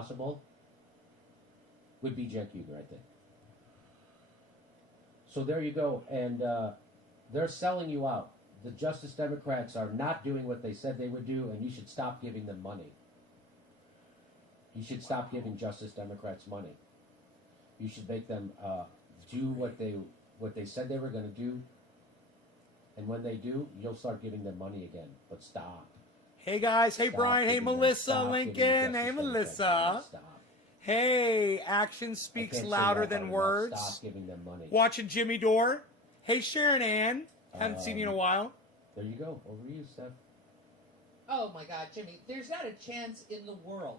possible would be Cenk Uygur, I think. So there you go, and they're selling you out. The Justice Democrats are not doing what they said they would do, and you should stop giving them money. You should stop giving Justice Democrats money. You should make them do what they said they were going to do, and when they do, you'll start giving them money again. But stop. Hey guys, hey Stop Brian, hey giving them- Melissa stop giving Lincoln, Justice hey Democrats Melissa. money. Stop. Hey, action I speaks can't say louder that than hard enough. words. Stop giving them money. Watching Jimmy Dore. Hey Sharon Ann, haven't seen you in a while. There you go. Over to you, Steph. Oh my God, Jimmy! There's not a chance in the world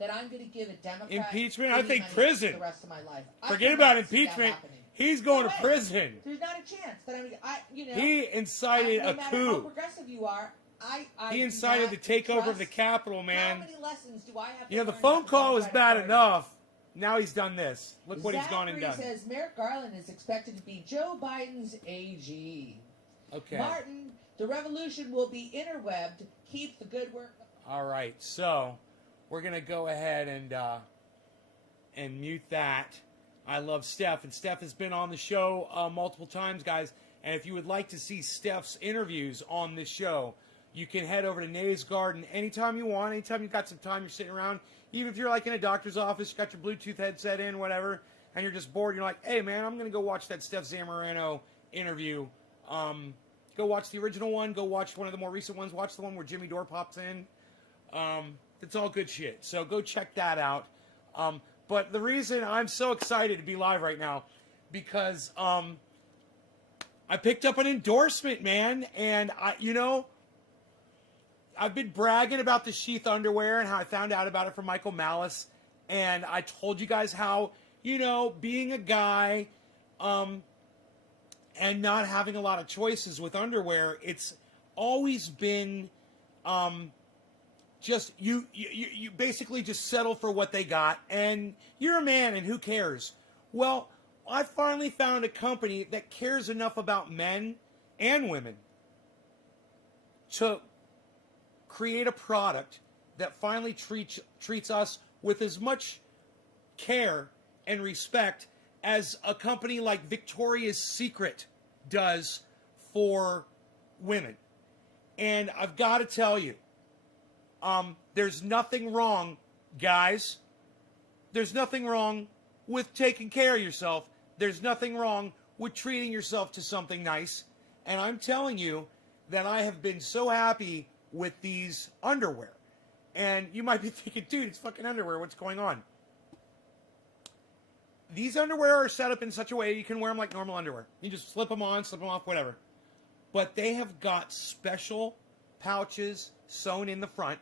that I'm going to give a Democrat Impeachment? I any think money prison. for the rest of my life. I Forget cannot about see that impeachment. happening. He's going No to way. prison. There's not a chance that you know. He incited no a matter how coup. progressive you are, I He do incited not the takeover of trust- the Capitol, How man. many lessons do I have? You know, to the learn phone about call was Democratic bad Party? enough. Now he's done this. Look what he's gone and Zachary done. says Merrick Garland is expected to be Joe Biden's AG. Okay. Martin, the revolution will be interwebbed. Keep the good work. All right. So we're gonna go ahead and mute that. I love Steph, and Steph has been on the show multiple times, guys. And if you would like to see Steph's interviews on this show, you can head over to Nays Garden anytime you want. Anytime you've got some time, you're sitting around. Even if you're like in a doctor's office, you got your Bluetooth headset in, whatever, and you're just bored. You're like, hey man, I'm gonna go watch that Steph Zamorano interview. Go watch the original one. Go watch one of the more recent ones. Watch the one where Jimmy Dore pops in. It's all good shit. So go check that out. But the reason I'm so excited to be live right now, because I picked up an endorsement, man, and I've been bragging about the sheath underwear and how I found out about it from Michael Malice, and I told you guys how, being a guy, and not having a lot of choices with underwear, it's always been, just you basically just settle for what they got, and you're a man, and who cares? Well, I finally found a company that cares enough about men and women to create a product that finally treats us with as much care and respect as a company like Victoria's Secret does for women. And I've got to tell you, there's nothing wrong, guys. There's nothing wrong with taking care of yourself. There's nothing wrong with treating yourself to something nice. And I'm telling you that I have been so happy with these underwear. And you might be thinking, dude, it's fucking underwear. What's going on? These underwear are set up in such a way you can wear them like normal underwear. You just slip them on, slip them off, whatever. But they have got special pouches sewn in the front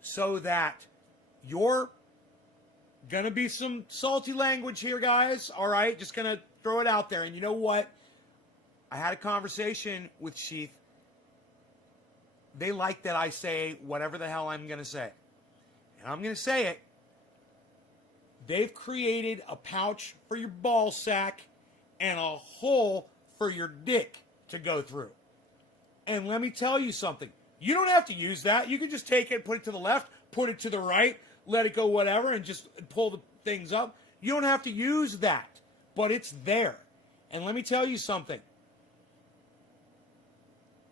so that you're going to be some salty language here, guys. All right, just going to throw it out there. And you know what? I had a conversation with Sheath. They like that I say whatever the hell I'm going to say. And I'm going to say it. They've created a pouch for your ball sack and a hole for your dick to go through. And let me tell you something. You don't have to use that. You can just take it, put it to the left, put it to the right, let it go whatever, and just pull the things up. You don't have to use that. But it's there. And let me tell you something.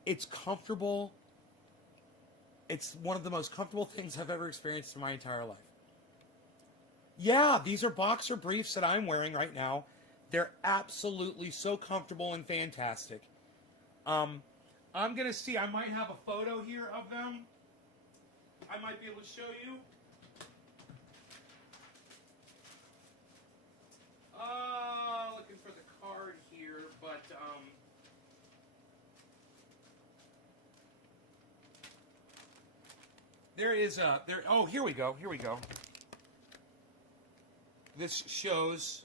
It's comfortable. It's one of the most comfortable things I've ever experienced in my entire life. Yeah, these are boxer briefs that I'm wearing right now. They're absolutely so comfortable and fantastic. I'm going to see. I might have a photo here of them. I might be able to show you. Looking for the card here, but there is a there. Oh, here we go. Here we go. This shows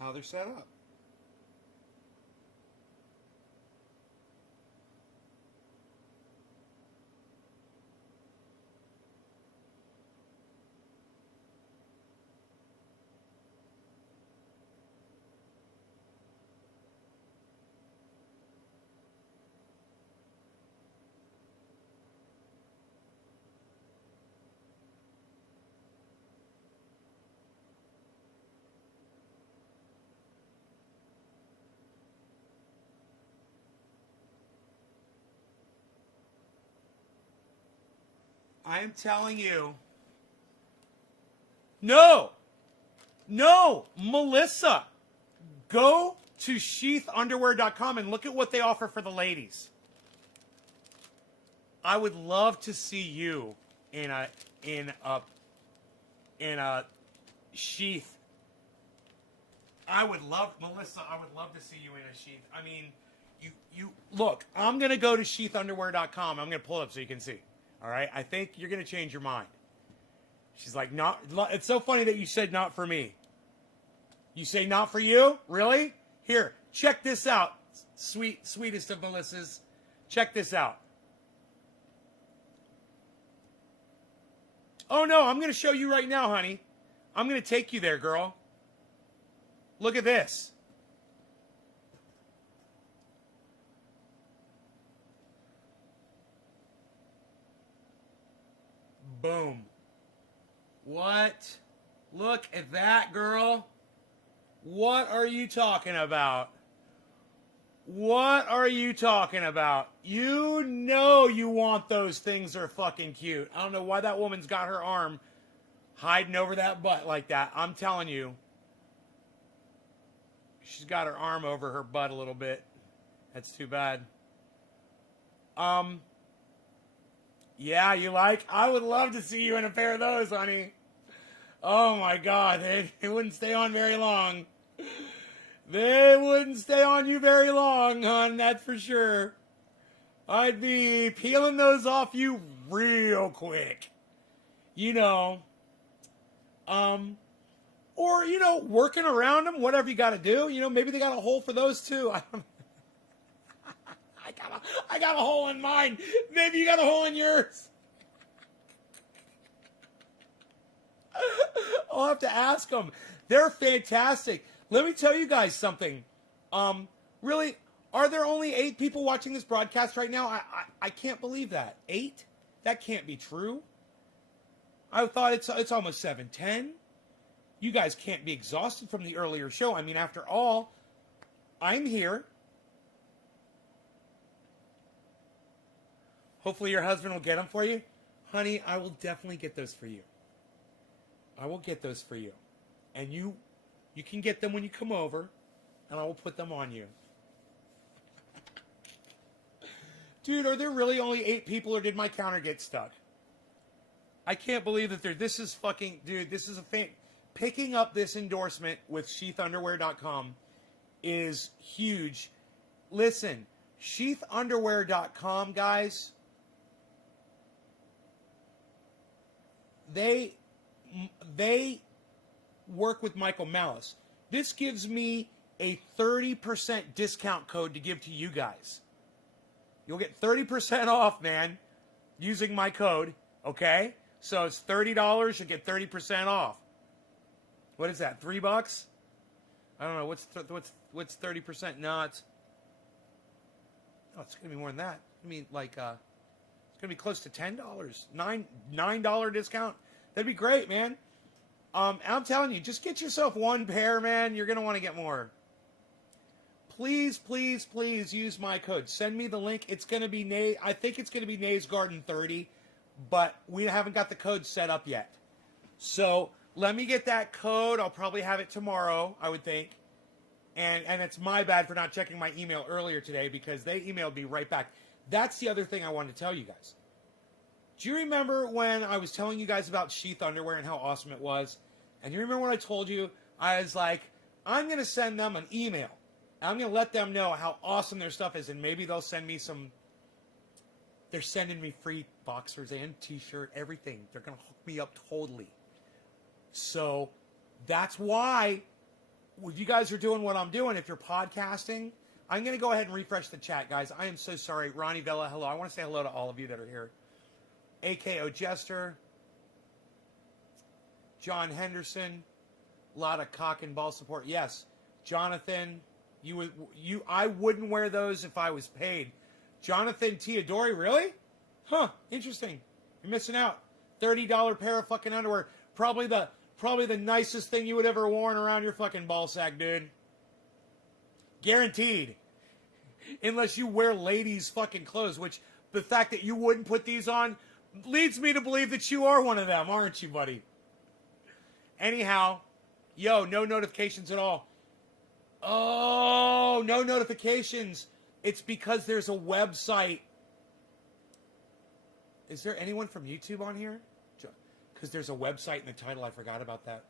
how they're set up. I am telling you. No, Melissa, go to sheathunderwear.com and look at what they offer for the ladies. I would love to see you in a sheath. Melissa, I would love to see you in a sheath. I mean, you look, I'm going to go to sheathunderwear.com. I'm going to pull it up so you can see. All right? I think you're going to change your mind. She's like, not. It's so funny that you said not for me. You say not for you? Really? Here, check this out. Sweetest of Melissas. Check this out. Oh, no, I'm going to show you right now, honey. I'm going to take you there, girl. Look at this. Boom. What? Look at that, girl. What are you talking about? What are you talking about? You know you want those things. They're fucking cute. I don't know why that woman's got her arm hiding over that butt like that. I'm telling you. She's got her arm over her butt a little bit. That's too bad. Yeah, you like? I would love to see you in a pair of those, honey. Oh my God, they wouldn't stay on very long. They wouldn't stay on you very long, hon, that's for sure. I'd be peeling those off you real quick. You know. Or, you know, working around them, whatever you got to do. You know, maybe they got a hole for those too. I got a hole in mine. Maybe you got a hole in yours. I'll have to ask them. They're fantastic. Let me tell you guys something. Really, are there only 8 people watching this broadcast right now? I can't believe that. 8? That can't be true. I thought it's almost 7:10. You guys can't be exhausted from the earlier show. I mean, after all, I'm here. Hopefully your husband will get them for you. Honey, I will definitely get those for you. I will get those for you. And you can get them when you come over, and I will put them on you. Dude, are there really only 8 people, or did my counter get stuck? I can't believe that this is fucking... Dude, this is a thing. Picking up this endorsement with sheathunderwear.com is huge. Listen, sheathunderwear.com, guys, they work with Michael Malice. This gives me a 30% discount code to give to you guys. You'll get 30% off, man, using my code, okay? So it's $30, you get 30% off. What is that, $3? I don't know, what's 30%? No, it's going to be more than that. I mean, like, it's going to be close to $10. $9 discount. That'd be great, man. I'm telling you, just get yourself one pair, man. You're going to want to get more. Please, please, please use my code. Send me the link. It's going to be I think it's going to be Nays Garden 30, but we haven't got the code set up yet. So let me get that code. I'll probably have it tomorrow, I would think. And it's my bad for not checking my email earlier today because they emailed me right back. That's the other thing I wanted to tell you guys. Do you remember when I was telling you guys about Sheath Underwear and how awesome it was? And you remember when I told you, I was like, I'm going to send them an email. I'm going to let them know how awesome their stuff is, and maybe they'll send me some... They're sending me free boxers and t-shirt, everything. They're going to hook me up totally. So that's why you guys are doing what I'm doing. If you're podcasting, I'm going to go ahead and refresh the chat, guys. I am so sorry. Ronnie Vella, hello. I want to say hello to all of you that are here. AKO Jester. John Henderson. A lot of cock and ball support. Yes. Jonathan, I wouldn't wear those if I was paid. Jonathan Teodori, really? Huh, interesting. You're missing out. $30 pair of fucking underwear. Probably the nicest thing you would ever worn around your fucking ball sack, dude. Guaranteed. Unless you wear ladies' fucking clothes, which the fact that you wouldn't put these on leads me to believe that you are one of them, aren't you, buddy? Anyhow, yo, no notifications at all. Oh, no notifications. It's because there's a website. Is there anyone from YouTube on here? Because there's a website in the title. I forgot about that.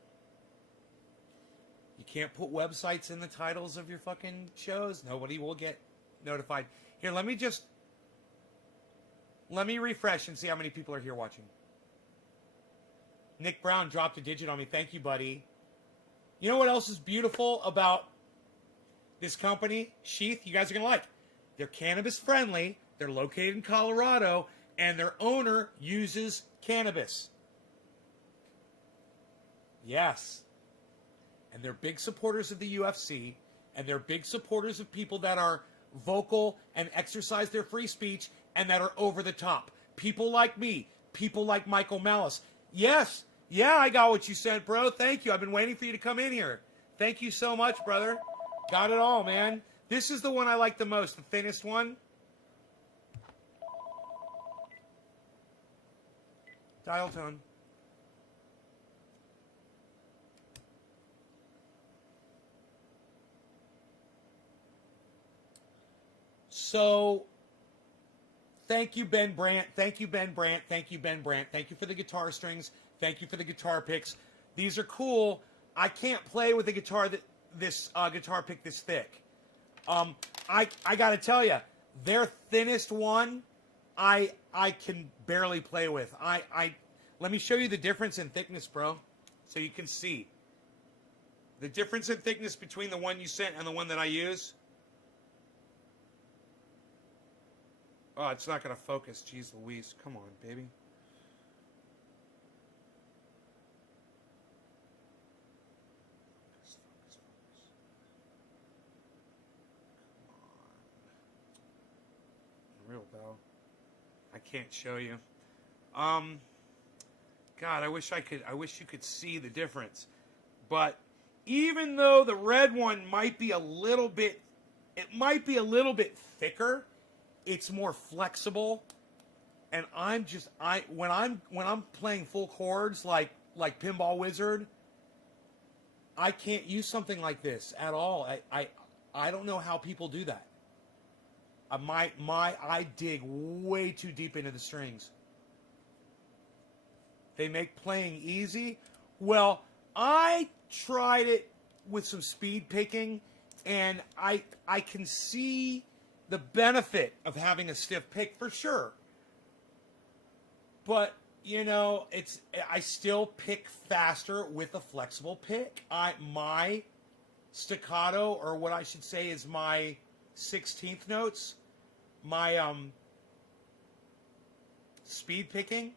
You can't put websites in the titles of your fucking shows. Nobody will get notified. Here, let me refresh and see how many people are here watching. Nick Brown dropped a digit on me. Thank you, buddy. You know what else is beautiful about this company, Sheath? You guys are going to like. They're cannabis friendly. They're located in Colorado. And their owner uses cannabis. Yes. And they're big supporters of the UFC. And they're big supporters of people that are vocal and exercise their free speech and that are over the top. People like me. People like Michael Malice. Yes. Yeah, I got what you sent, bro. Thank you. I've been waiting for you to come in here. Thank you so much, brother. Got it all, man. This is the one I like the most. The thinnest one. Dial tone. So, thank you, Ben Brandt. Thank you, Ben Brandt. Thank you, Ben Brandt. Thank you for the guitar strings. Thank you for the guitar picks. These are cool. I can't play with a guitar this guitar pick this thick. I gotta tell you, their thinnest one, I can barely play with. Let me show you the difference in thickness, bro, so you can see the difference in thickness between the one you sent and the one that I use. Oh, it's not gonna focus. Jeez Louise, come on, baby. Real though. I can't show you. God, I wish you could see the difference. But even though the red one might be a little bit thicker, it's more flexible. And when I'm playing full chords like Pinball Wizard, I can't use something like this at all. I don't know how people do that. I dig way too deep into the strings. They make playing easy. Well, I tried it with some speed picking, and I can see the benefit of having a stiff pick for sure. But you know, I still pick faster with a flexible pick. My staccato, or what I should say is my 16th notes, my speed picking,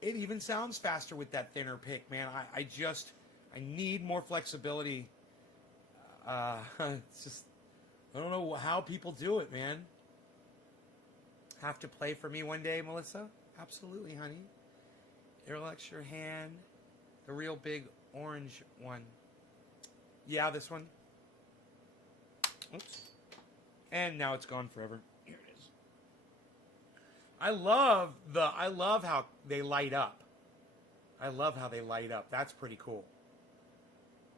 it even sounds faster with that thinner pick, man. I need more flexibility. It's just, I don't know how people do it, man. Have to play for me one day, Melissa? Absolutely, honey. Relax your hand. The real big orange one. Yeah, this one. Oops. And now it's gone forever. Here it is. I love how they light up. I love how they light up. That's pretty cool.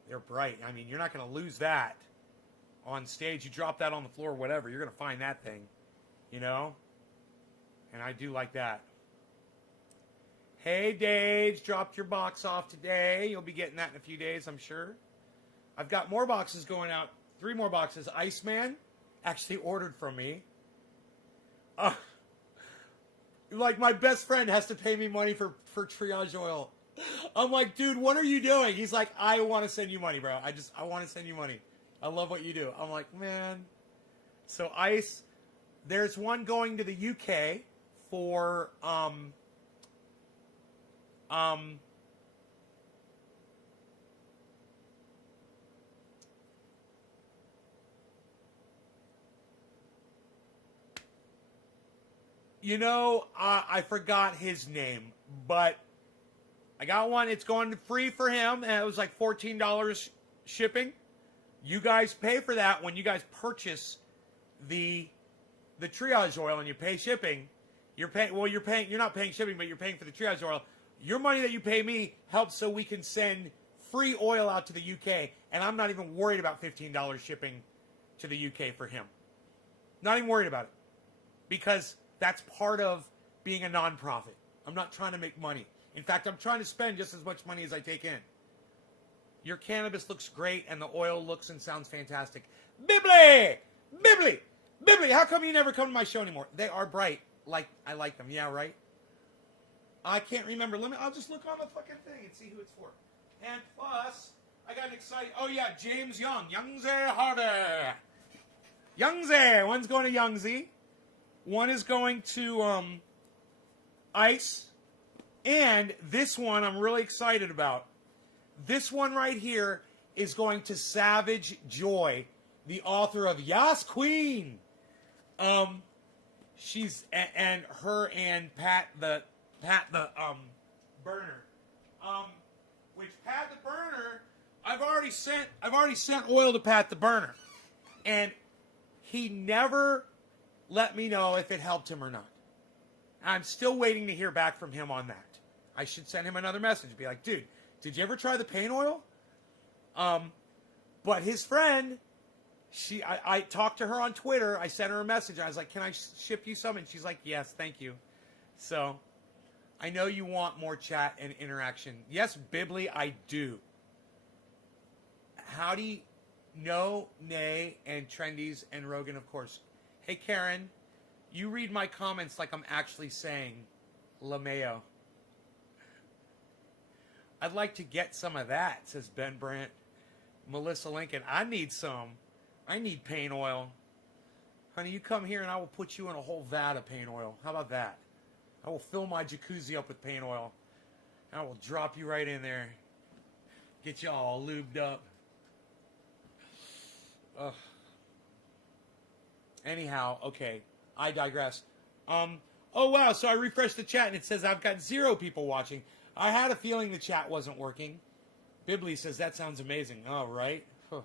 They're bright. I mean, you're not going to lose that on stage. You drop that on the floor, whatever. You're going to find that thing, you know? And I do like that. Hey, Dage, dropped your box off today. You'll be getting that in a few days, I'm sure. I've got more boxes going out. 3 more boxes. Iceman actually ordered from me. Like, my best friend has to pay me money for triage oil. I'm like, dude, what are you doing? He's like, I want to send you money, bro. I want to send you money. I love what you do. I'm like, man. So, Ice, there's one going to the UK for, you know, I forgot his name, but I got one. It's going free for him, and it was like $14 shipping. You guys pay for that when you guys purchase the triage oil and you pay shipping. You're not paying shipping, but you're paying for the triage oil. Your money that you pay me helps so we can send free oil out to the UK, and I'm not even worried about $15 shipping to the UK for him. Not even worried about it. Because that's part of being a nonprofit. I'm not trying to make money. In fact, I'm trying to spend just as much money as I take in. Your cannabis looks great, and the oil looks and sounds fantastic. Bibbly! Bibbly! Bibbly! How come you never come to my show anymore? They are bright. I like them. Yeah, right? I can't remember. I'll just look on the fucking thing and see who it's for. And plus, I got an exciting... Oh, yeah, James Young. Youngze Harder. Youngze. One's going to Youngze. One is going to Ice. And this one I'm really excited about. This one right here is going to Savage Joy, the author of Yas Queen. She's and her and Pat the burner. Which Pat the burner, I've already sent oil to Pat the burner, and he never let me know if it helped him or not. I'm still waiting to hear back from him on that. I should send him another message, be like, dude, did you ever try the pain oil? But his friend, I talked to her on Twitter. I sent her a message. I was like, can I ship you some? And she's like, yes, thank you. So I know you want more chat and interaction. Yes, Bibbly, I do. Howdy, no, nay, and Trendies, and Rogan, of course. Hey, Karen, you read my comments like I'm actually saying LaMayo. I'd like to get some of that, says Ben Brandt. Melissa Lincoln, I need some. I need pain oil. Honey, you come here and I will put you in a whole vat of pain oil. How about that? I will fill my jacuzzi up with pain oil. I will drop you right in there. Get you all lubed up. Ugh. Anyhow, okay. I digress. Oh, wow. So I refreshed the chat and it says I've got 0 people watching. I had a feeling the chat wasn't working. Bibbly says, that sounds amazing. Oh, right? Huh.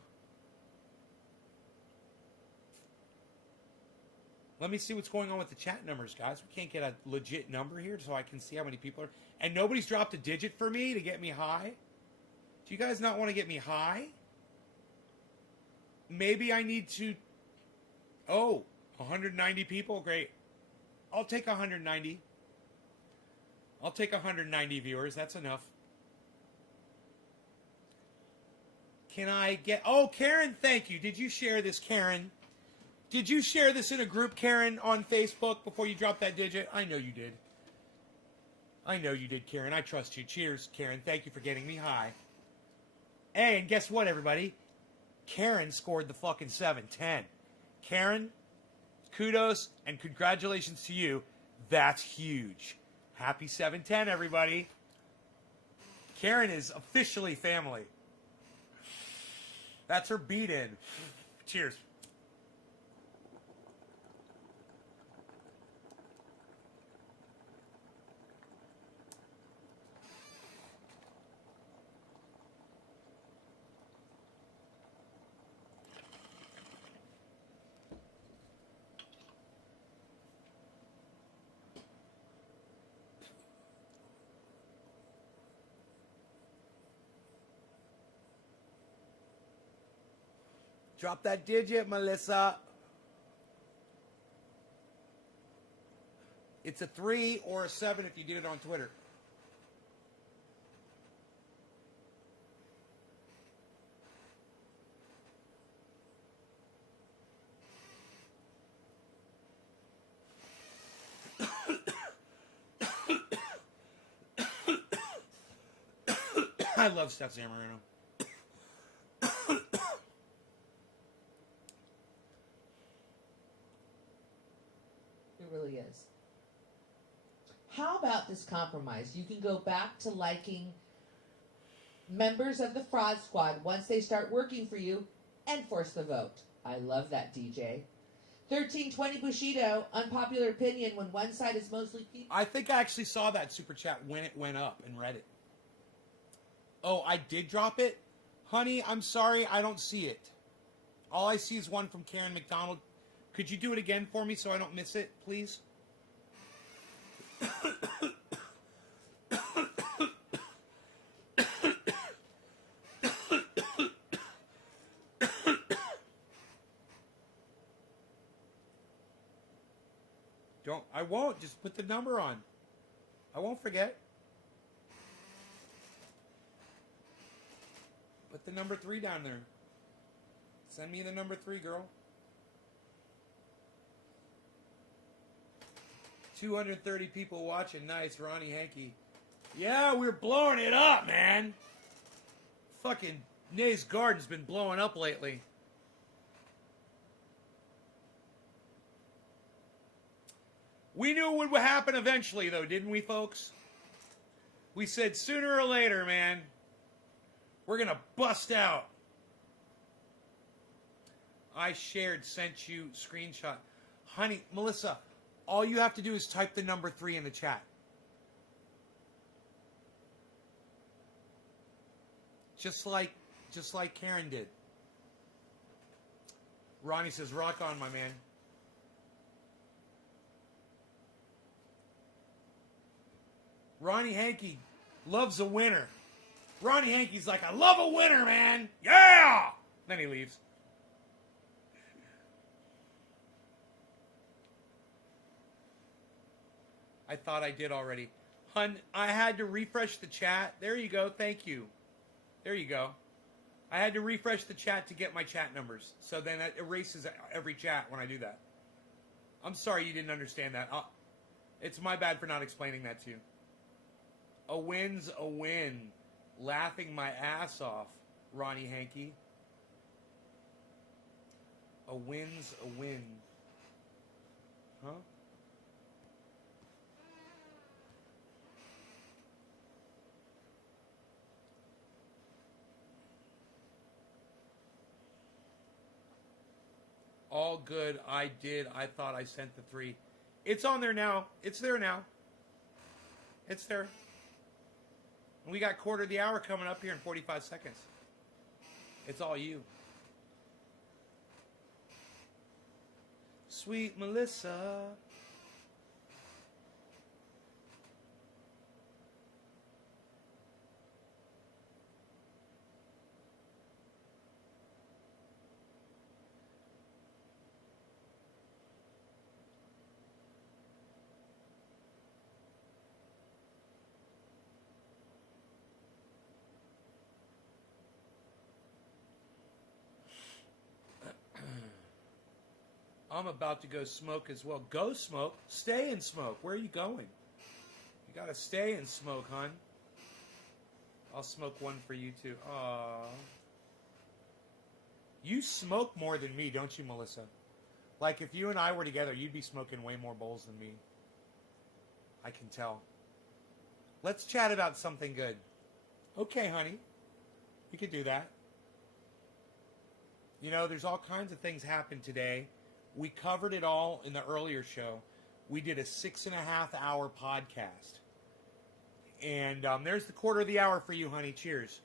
Let me see what's going on with the chat numbers, guys. We can't get a legit number here so I can see how many people are. And nobody's dropped a digit for me to get me high? Do you guys not want to get me high? Maybe I need to... Oh, 190 people? Great. I'll take 190. I'll take 190 viewers. That's enough. Can I get... Oh, Karen, thank you. Did you share this, Karen? Did you share this in a group, Karen, on Facebook before you dropped that digit? I know you did. I know you did, Karen. I trust you. Cheers, Karen. Thank you for getting me high. Hey, and guess what, everybody? Karen scored the fucking 710. Karen, kudos and congratulations to you. That's huge. Happy 710, everybody. Karen is officially family. That's her beat-in. Cheers. Drop that digit, Melissa. It's a 3 or a 7 if you did it on Twitter. I love Steph Zamorano. It really is. How about this compromise? You can go back to liking members of the fraud squad once they start working for you and force the vote. I love that, DJ. 1320 Bushido, unpopular opinion when one side is mostly people. I think I actually saw that super chat when it went up and read it. Oh, I did drop it? Honey, I'm sorry, I don't see it. All I see is one from Karen McDonald. Could you do it again for me so I don't miss it, please? Don't. I won't. Just put the number on. I won't forget. Put the number 3 down there. Send me the number 3, girl. 230 people watching. Nice, Ronnie Hankey. Yeah, we're blowing it up, man. Fucking Nay's Garden's been blowing up lately. We knew it would happen eventually, though, didn't we, folks? We said sooner or later, man, we're going to bust out. I sent you screenshot. Honey, Melissa, all you have to do is type the number 3 in the chat. Just like Karen did. Ronnie says, rock on, my man. Ronnie Hankey loves a winner. Ronnie Hankey's like, I love a winner, man. Yeah! Then he leaves. I thought I did already. Hun, I had to refresh the chat. There you go. Thank you. There you go. I had to refresh the chat to get my chat numbers. So then that erases every chat when I do that. I'm sorry you didn't understand that. It's my bad for not explaining that to you. A win's a win. Laughing my ass off, Ronnie Hankey. A win's a win. Huh? All good. I did. I thought I sent the 3. It's on there now. It's there now. It's there. And we got quarter of the hour coming up here in 45 seconds. It's all you. Sweet Melissa. I'm about to go smoke as well. Go smoke. Stay and smoke. Where are you going? You gotta stay and smoke, hon. I'll smoke one for you too. Aww. You smoke more than me, don't you, Melissa? Like if you and I were together, you'd be smoking way more bowls than me. I can tell. Let's chat about something good. Okay, honey. We could do that. You know, there's all kinds of things happened today. We covered it all in the earlier show. We did a 6.5-hour podcast. And there's the quarter of the hour for you, honey. Cheers.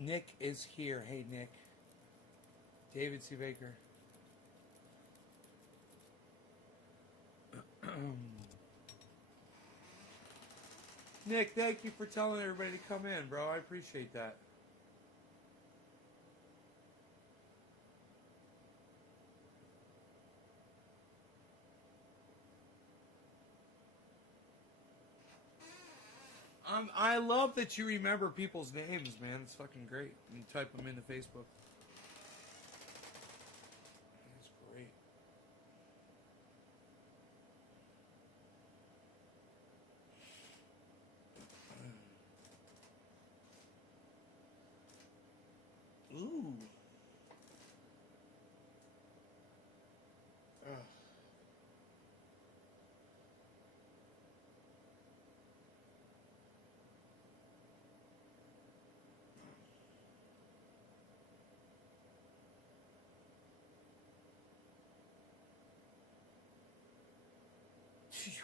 Nick is here. Hey, Nick. David C. Baker. Nick, thank you for telling everybody to come in, bro. I appreciate that. I love that you remember people's names, man. It's fucking great. And you type them into Facebook. That's great. Ooh. Ugh.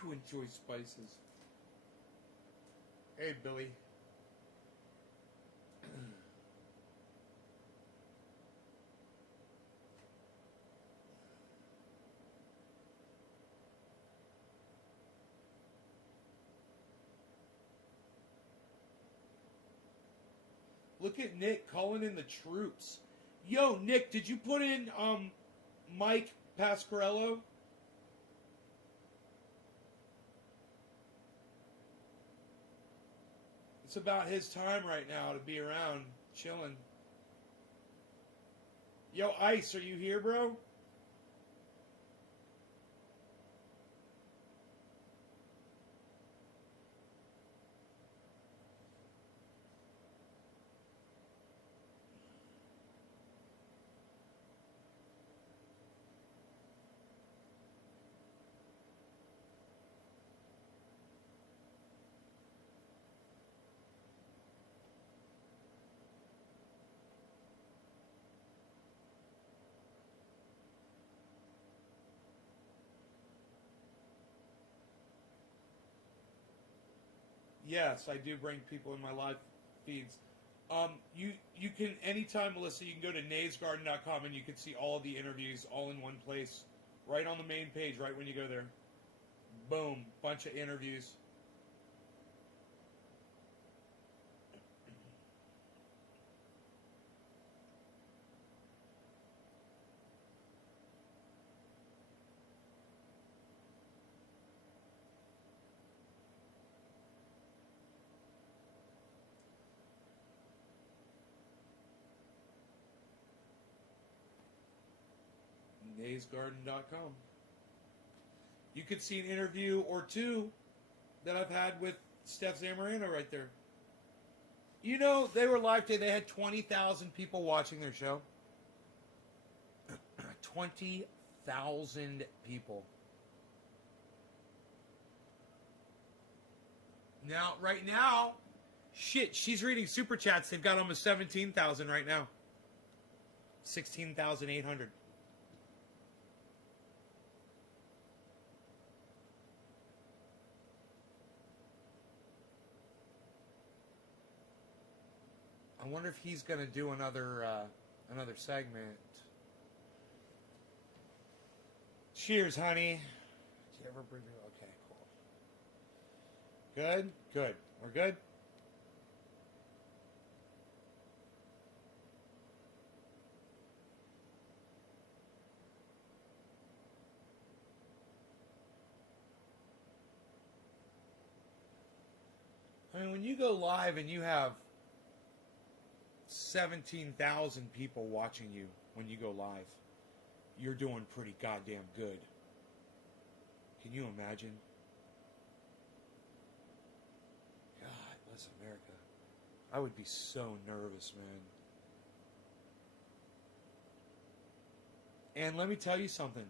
You enjoy spices. Hey, Billy. Look at Nick calling in the troops. Yo, Nick, did you put in Mike Pasquarello? It's about his time right now to be around, chilling. Yo, Ice, are you here, bro? Yes, I do bring people in my live feeds. You can anytime, Melissa. You can go to naysgarden.com and you can see all of the interviews all in one place, right on the main page. Right when you go there, boom, bunch of interviews. naysgarden.com. You could see an interview or two that I've had with Steph Zamorano right there. You know, they were live today. They had 20,000 people watching their show. 20,000 people. Now, right now, shit, she's reading super chats. They've got almost 17,000 right now. 16,800. I wonder if he's going to do another segment. Cheers, honey. Did you ever bring me? Okay, cool. Good, good. We're good. I mean, when you go live and you have 17,000 people watching you when you go live, you're doing pretty goddamn good. Can you imagine? God bless America. I would be so nervous, man. And let me tell you something.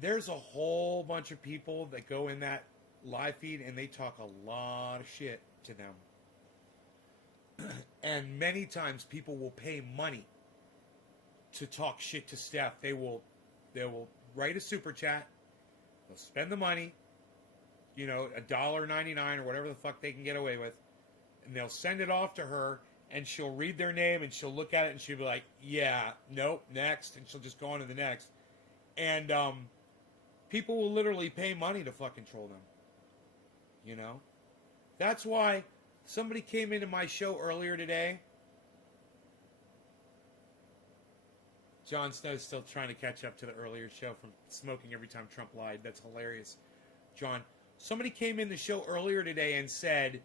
There's a whole bunch of people that go in that live feed and they talk a lot of shit to them. And many times people will pay money to talk shit to Steph. They will write a super chat. They'll spend the money, you know, $1.99 or whatever the fuck they can get away with, and they'll send it off to her, and she'll read their name and she'll look at it and she'll be like, yeah, nope, next, and she'll just go on to the next. And people will literally pay money to fucking troll them. You know? That's why somebody came into my show earlier today. Jon Snow's still trying to catch up to the earlier show from smoking every time Trump lied. That's hilarious. John, somebody came in the show earlier today and said,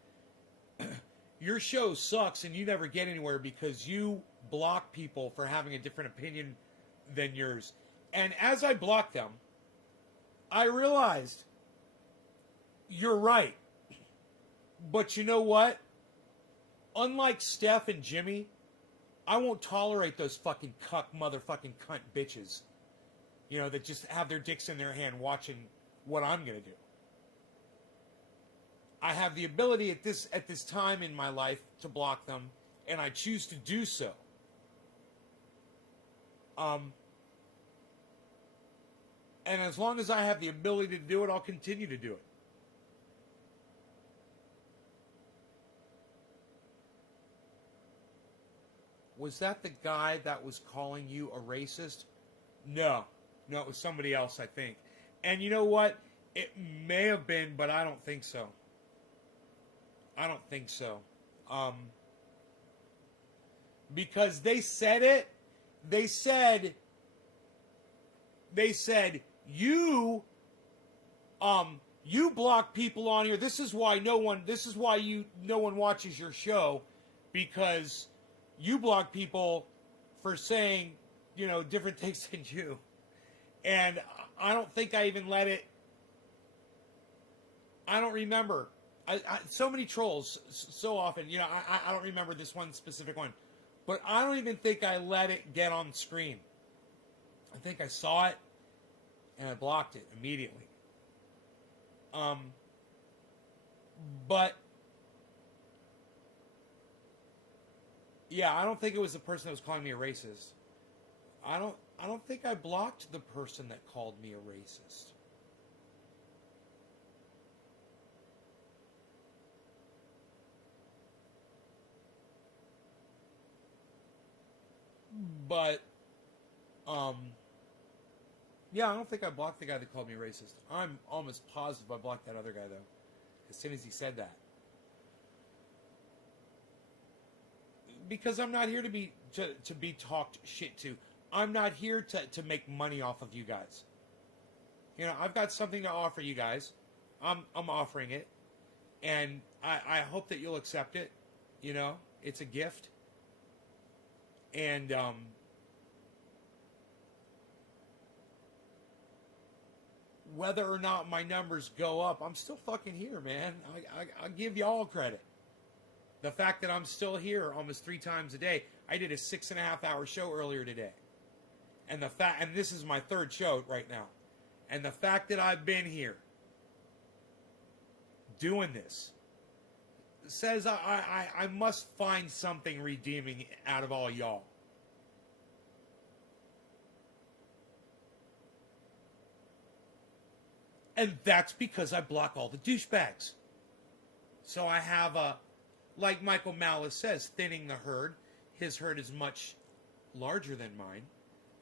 your show sucks and you never get anywhere because you block people for having a different opinion than yours. And as I blocked them, I realized, you're right. But you know what? Unlike Steph and Jimmy, I won't tolerate those fucking cuck motherfucking cunt bitches, you know, that just have their dicks in their hand watching what I'm going to do. I have the ability at this time in my life to block them, and I choose to do so. And as long as I have the ability to do it, I'll continue to do it. Was that the guy that was calling you a racist? No, it was somebody else, I think. And you know what? It may have been, but I don't think so. Because they said it. They said you block people on here. This is why no one watches your show, because you block people for saying, you know, different things than you. And I don't think I even let it. I don't remember. So many trolls, so often. You know, I don't remember this one specific one. But I don't even think I let it get on screen. I think I saw it, and I blocked it immediately. But yeah, I don't think it was the person that was calling me a racist. I don't think I blocked the person that called me a racist. But yeah, I don't think I blocked the guy that called me racist. I'm almost positive I blocked that other guy, though, as soon as he said that. Because I'm not here to be talked shit to. I'm not here to make money off of you guys. You know, I've got something to offer you guys. I'm offering it, and I hope that you'll accept it. You know, it's a gift, and whether or not my numbers go up, I'm still fucking here, man. I give y'all credit. The fact that I'm still here almost 3 times a day. I did a 6.5-hour show earlier today. And this is my 3rd show right now. And the fact that I've been here doing this says I must find something redeeming out of all y'all. And that's because I block all the douchebags. So I have like Michael Malice says, thinning the herd. His herd is much larger than mine.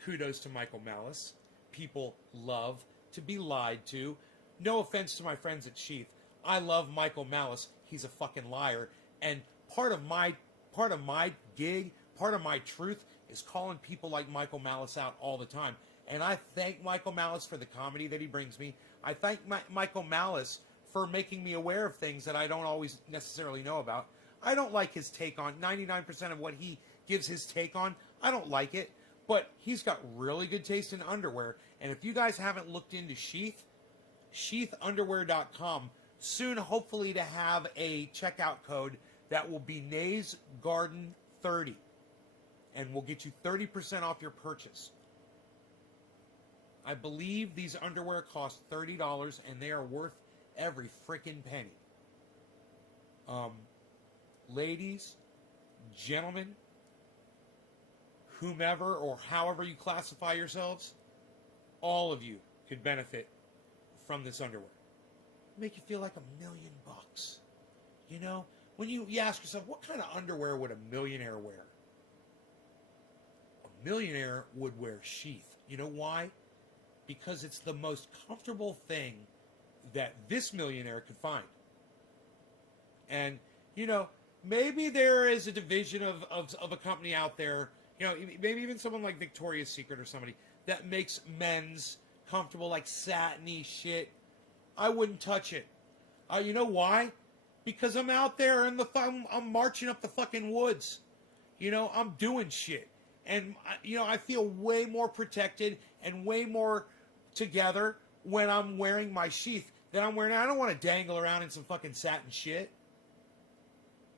Kudos to Michael Malice. People love to be lied to. No offense to my friends at Sheath. I love Michael Malice. He's a fucking liar. And part of my gig, part of my truth, is calling people like Michael Malice out all the time. And I thank Michael Malice for the comedy that he brings me. I thank Michael Malice for making me aware of things that I don't always necessarily know about. I don't like his take on 99% of what he gives his take on. I don't like it, but he's got really good taste in underwear. And if you guys haven't looked into Sheath, sheathunderwear.com, soon hopefully to have a checkout code that will be Nays Garden 30, and will get you 30% off your purchase. I believe these underwear cost $30, and they are worth every freaking penny. Ladies, gentlemen, whomever or however you classify yourselves, all of you could benefit from this underwear. Make you feel like $1 million. You know, when you ask yourself, what kind of underwear would a millionaire wear? A millionaire would wear Sheath. You know why? Because it's the most comfortable thing that this millionaire could find. And, you know, maybe there is a division of a company out there, you know, maybe even someone like Victoria's Secret or somebody that makes men's comfortable, like satiny shit. I wouldn't touch it. You know why? Because I'm out there in I'm marching up the fucking woods. You know, I'm doing shit. And, you know, I feel way more protected and way more together when I'm wearing my sheath than I'm wearing. I don't want to dangle around in some fucking satin shit.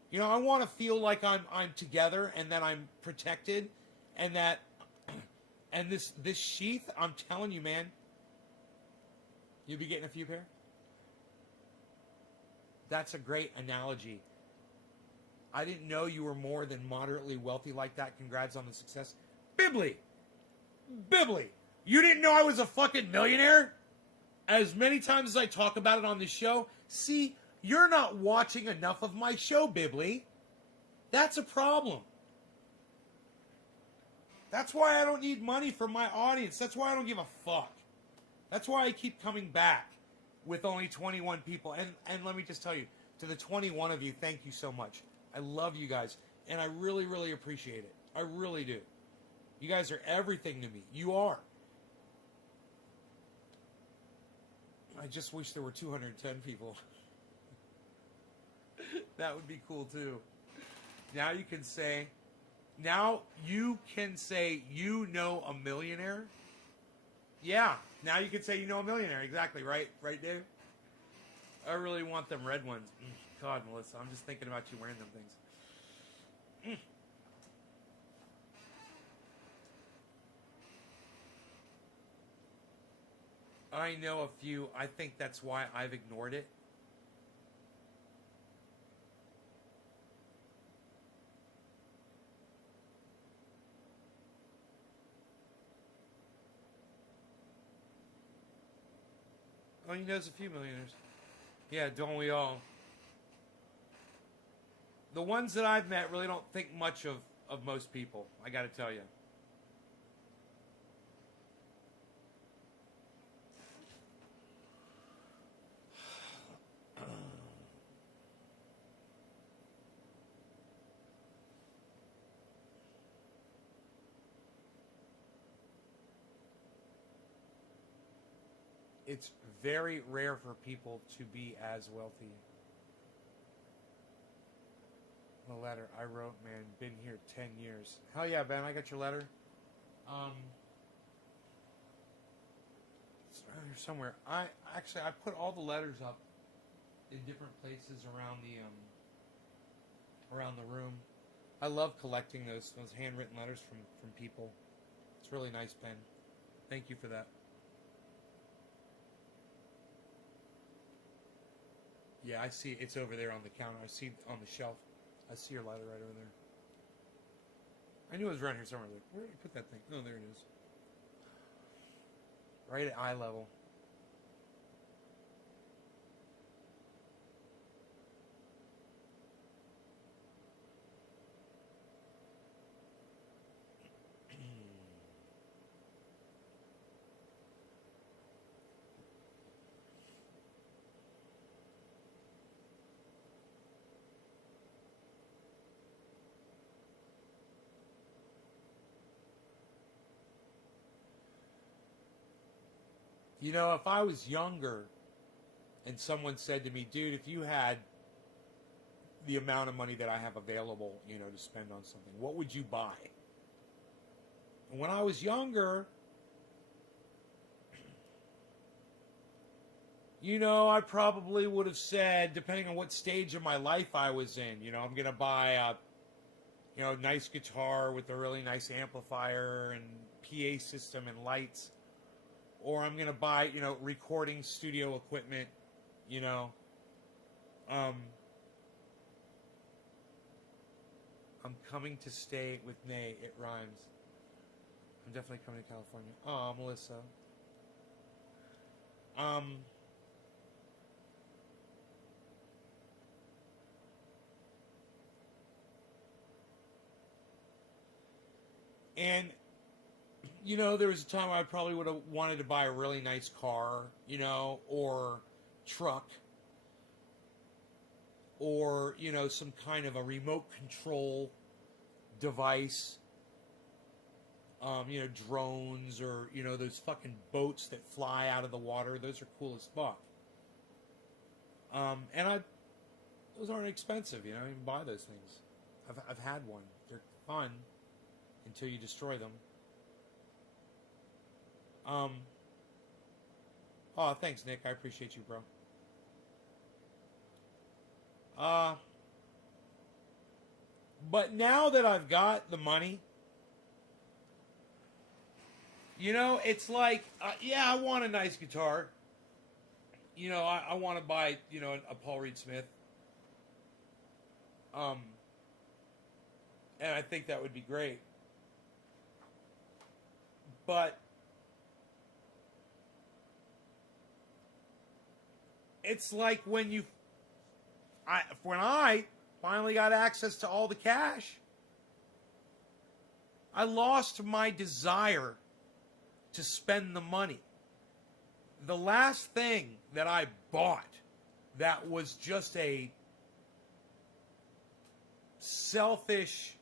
You know, I want to feel like I'm together and that I'm protected and that, and this sheath, I'm telling you, man, you'll be getting a few pair. That's a great analogy. I didn't know you were more than moderately wealthy like that. Congrats on the success. Bibbly. You didn't know I was a fucking millionaire? As many times as I talk about it on this show, see, you're not watching enough of my show, Bibbly. That's a problem. That's why I don't need money from my audience. That's why I don't give a fuck. That's why I keep coming back with only 21 people. And let me just tell you, to the 21 of you, thank you so much. I love you guys, and I really, really appreciate it. I really do. You guys are everything to me. You are. I just wish there were 210 people. That would be cool, too. Now you can say, you know a millionaire? Yeah, now you can say you know a millionaire. Exactly, right? Right, Dave? I really want them red ones. God, Melissa, I'm just thinking about you wearing them things. I know a few. I think that's why I've ignored it. Oh, he knows a few millionaires. Yeah, don't we all? The ones that I've met really don't think much of most people, I gotta tell you. It's very rare for people to be as wealthy. The letter I wrote, man, been here 10 years. Hell yeah, Ben, I got your letter. It's around here somewhere. I put all the letters up in different places around the room. I love collecting those handwritten letters from people. It's really nice, Ben. Thank you for that. Yeah, I see it's over there on the counter. I see on the shelf. I see your letter right over there. I knew it was around here somewhere. Like, where did you put that thing? Oh, there it is. Right at eye level. You know, if I was younger and someone said to me, dude, if you had the amount of money that I have available, you know, to spend on something, what would you buy? And when I was younger, you know, I probably would have said, depending on what stage of my life I was in, you know, I'm going to buy a, you know, nice guitar with a really nice amplifier and PA system and lights. Or I'm going to buy, you know, recording studio equipment, you know. I'm coming to stay with Nay. It rhymes. I'm definitely coming to California. Oh, Melissa. And you know, there was a time I probably would have wanted to buy a really nice car, you know, or truck, or, you know, some kind of a remote control device. You know, drones, or, you know, those fucking boats that fly out of the water. Those are cool as fuck. Those aren't expensive, you know, you can buy those things. I've had one. They're fun until you destroy them. Oh, thanks, Nick. I appreciate you, bro. But now that I've got the money, you know, it's like, yeah, I want a nice guitar. You know, I want to buy, you know, a Paul Reed Smith. And I think that would be great. But it's like when I finally got access to all the cash, I lost my desire to spend the money. The last thing that I bought that was just a selfish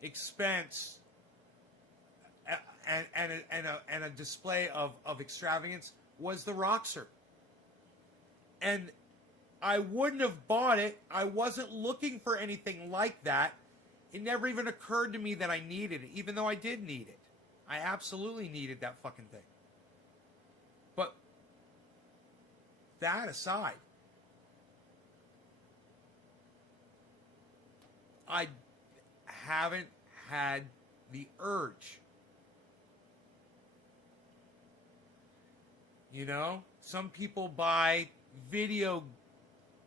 expense and a display of extravagance was the Roxer. And I wouldn't have bought it. I wasn't looking for anything like that. It never even occurred to me that I needed it, even though I did need it. I absolutely needed that fucking thing. But that aside, I haven't had the urge. You know, some people buy video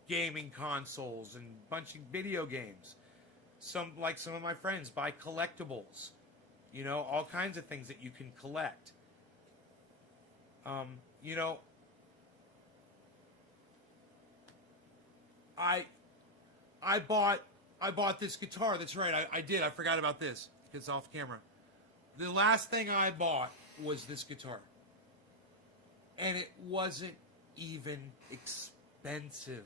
gaming consoles and a bunch of video games. Some of my friends buy collectibles. You know, all kinds of things that you can collect. You know, I bought this guitar. That's right. I did. I forgot about this. It's off camera. The last thing I bought was this guitar. And it wasn't even expensive.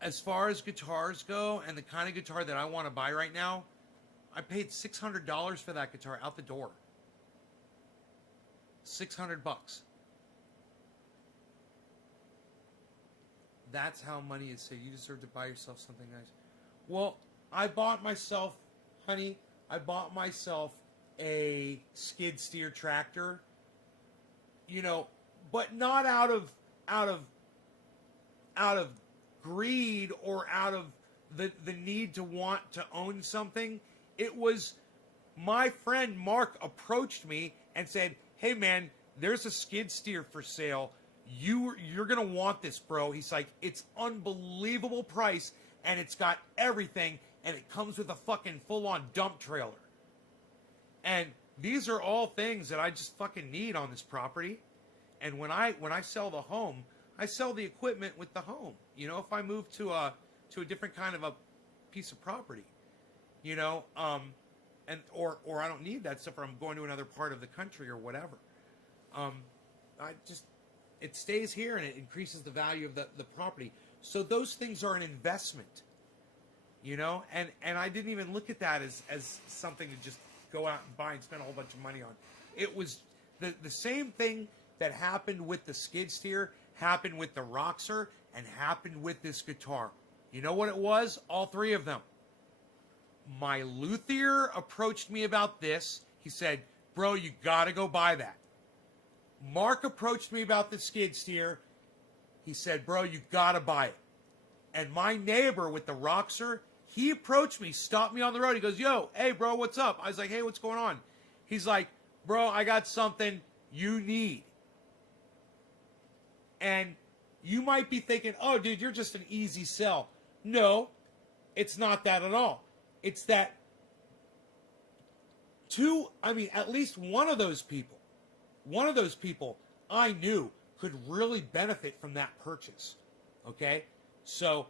As far as guitars go, and the kind of guitar that I want to buy right now, I paid $600 for that guitar out the door. $600. That's how money is saved. You deserve to buy yourself something nice. Well, I bought myself, honey, a skid steer tractor. You know, but not out of greed or out of the need to want to own something. It was my friend Mark approached me and said, "Hey man, there's a skid steer for sale. You're gonna want this, bro." He's like, "It's unbelievable price, and it's got everything, and it comes with a fucking full-on dump trailer." And these are all things that I just fucking need on this property. And when I sell the home, I sell the equipment with the home. You know, if I move to a different kind of a piece of property, you know, or I don't need that stuff, or I'm going to another part of the country or whatever. It stays here and it increases the value of the property. So those things are an investment, you know, and I didn't even look at that as something to just go out and buy and spend a whole bunch of money on. It was the same thing that happened with the skid steer, happened with the Roxer, and happened with this guitar. You know what it was? All three of them. My luthier approached me about this. He said, "Bro, you gotta go buy that." Mark approached me about the skid steer. He said, "Bro, you gotta buy it." And my neighbor with the Roxer, he approached me, stopped me on the road. He goes, "Yo, hey, bro, what's up?" I was like, "Hey, what's going on?" He's like, "Bro, I got something you need." And you might be thinking, "Oh, dude, you're just an easy sell." No, it's not that at all. It's that at least one of those people I knew could really benefit from that purchase. Okay? So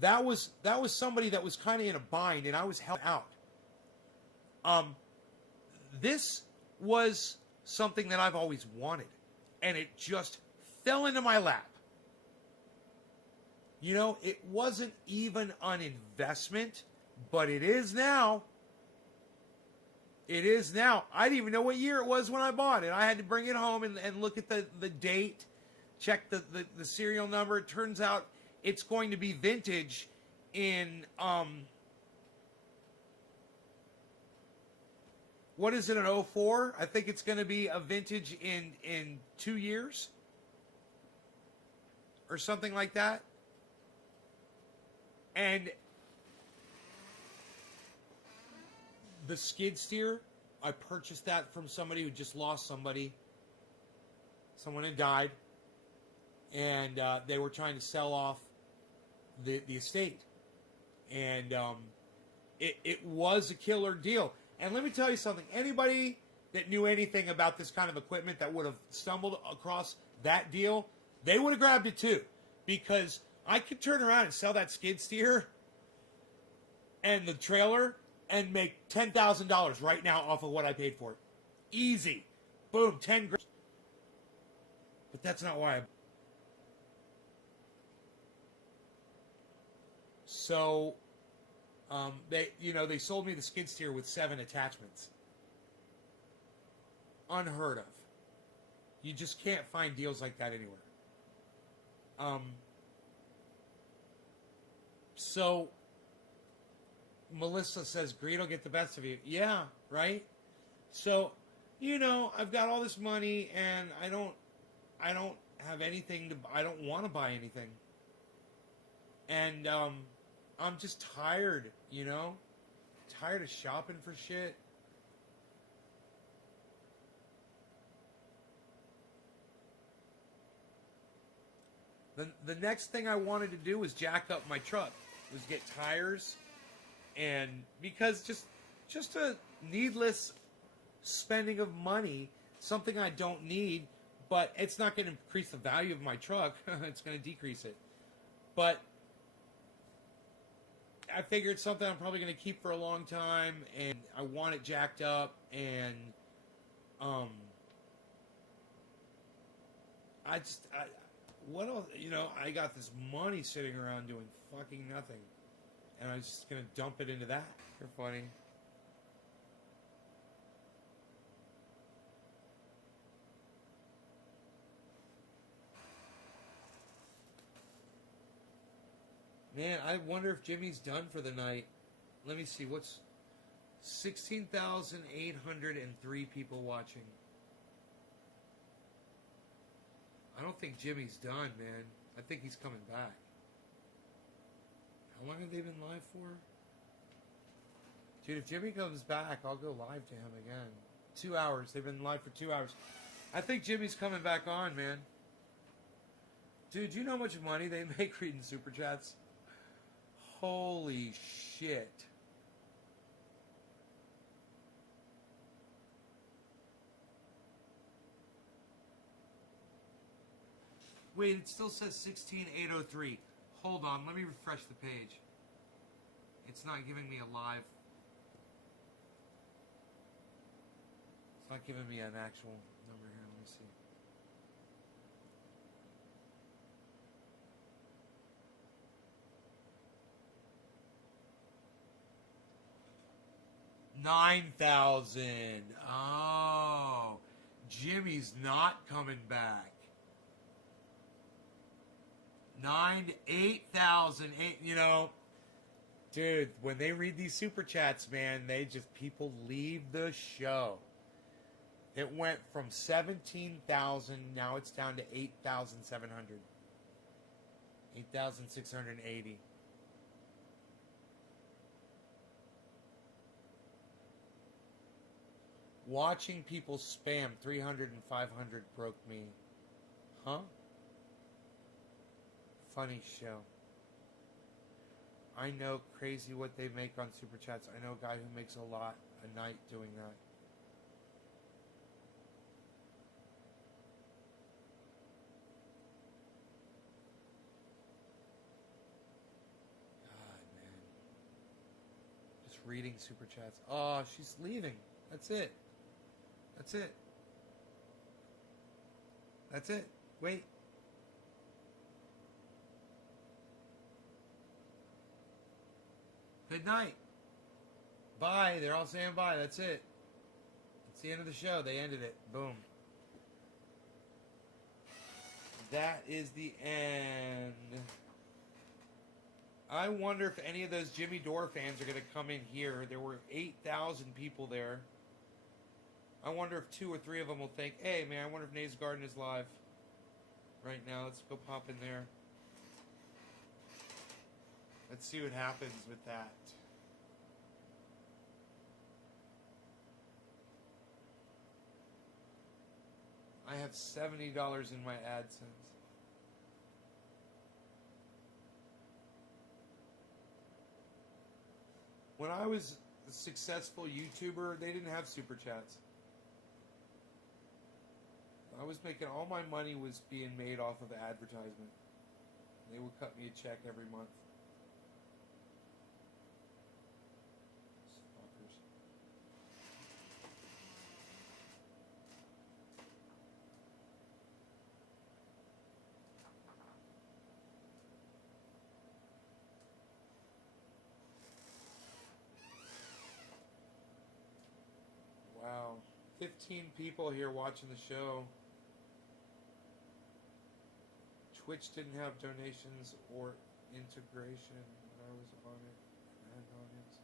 that was somebody that was kind of in a bind, and I was helped out. This was something that I've always wanted, and it just fell into my lap. You know, it wasn't even an investment, but it is now. It is now. I didn't even know what year it was when I bought it. I had to bring it home and look at the date, check the serial number. It turns out it's going to be vintage in, what is it, an '04? I think it's going to be a vintage in 2 years or something like that. And the skid steer, I purchased that from somebody who just lost somebody. Someone had died. And they were trying to sell off the estate. And it was a killer deal. And let me tell you something. Anybody that knew anything about this kind of equipment that would have stumbled across that deal, they would have grabbed it too. Because I could turn around and sell that skid steer and the trailer and make $10,000 right now off of what I paid for it. Easy. Boom, 10 grand. But that's not why I... So, they sold me the skid steer with 7 attachments. Unheard of. You just can't find deals like that anywhere. So, Melissa says, greed will get the best of you. Yeah, right? So, I've got all this money and I don't have anything I don't want to buy anything. And, I'm just tired, tired of shopping for shit. The next thing I wanted to do was jack up my truck, was get tires, and because just a needless spending of money, something I don't need, but it's not going to increase the value of my truck. It's going to decrease it. But I figured something I'm probably going to keep for a long time, and I want it jacked up, and what else? I got this money sitting around doing fucking nothing, and I was just going to dump it into that. You're funny. Man, I wonder if Jimmy's done for the night. Let me see. What's 16,803 people watching? I don't think Jimmy's done, man. I think he's coming back. How long have they been live for? Dude, if Jimmy comes back, I'll go live to him again. 2 hours. They've been live for 2 hours. I think Jimmy's coming back on, man. Dude, do you know how much money they make reading Super Chats? Holy shit. Wait, it still says 16,803. Hold on, let me refresh the page. It's not giving me a live... It's not giving me an actual number here. Let me see. $9,000. Oh, Jimmy's not coming back. 8,000. Dude, when they read these super chats, man, people leave the show. It went from 17,000, now it's down to 8,700. 8,680. Watching people spam 300 and 500 broke me. Huh? Funny show. I know crazy what they make on Super Chats. I know a guy who makes a lot a night doing that. God, man. Just reading Super Chats. Oh, she's leaving. That's it. That's it. That's it. Wait. Good night. Bye. They're all saying bye. That's it. It's the end of the show. They ended it. Boom. That is the end. I wonder if any of those Jimmy Dore fans are going to come in here. There were 8,000 people there. I wonder if 2 or 3 of them will think, hey, man, I wonder if Nate's Garden is live right now. Let's go pop in there. Let's see what happens with that. I have $70 in my AdSense. When I was a successful YouTuber, they didn't have super chats. I was making all my money was being made off of advertisement. They would cut me a check every month. Fuckers. Wow. 15 people here watching the show. Twitch didn't have donations or integration when I was on it. I had no audience.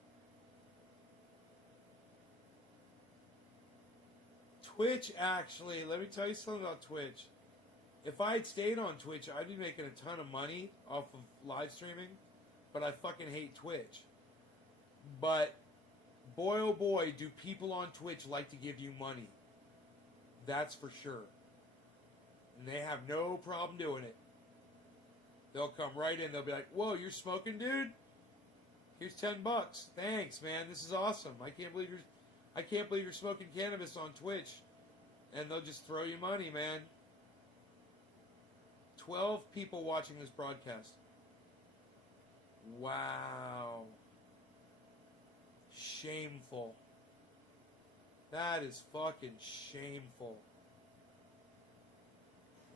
Twitch, actually, let me tell you something about Twitch. If I had stayed on Twitch, I'd be making a ton of money off of live streaming, but I fucking hate Twitch. But boy, oh boy, do people on Twitch like to give you money. That's for sure. And they have no problem doing it. They'll come right in. They'll be like, whoa, you're smoking, dude? Here's $10. Thanks, man. This is awesome. I can't believe you're smoking cannabis on Twitch. And they'll just throw you money, man. 12 people watching this broadcast. Wow. Shameful. That is fucking shameful.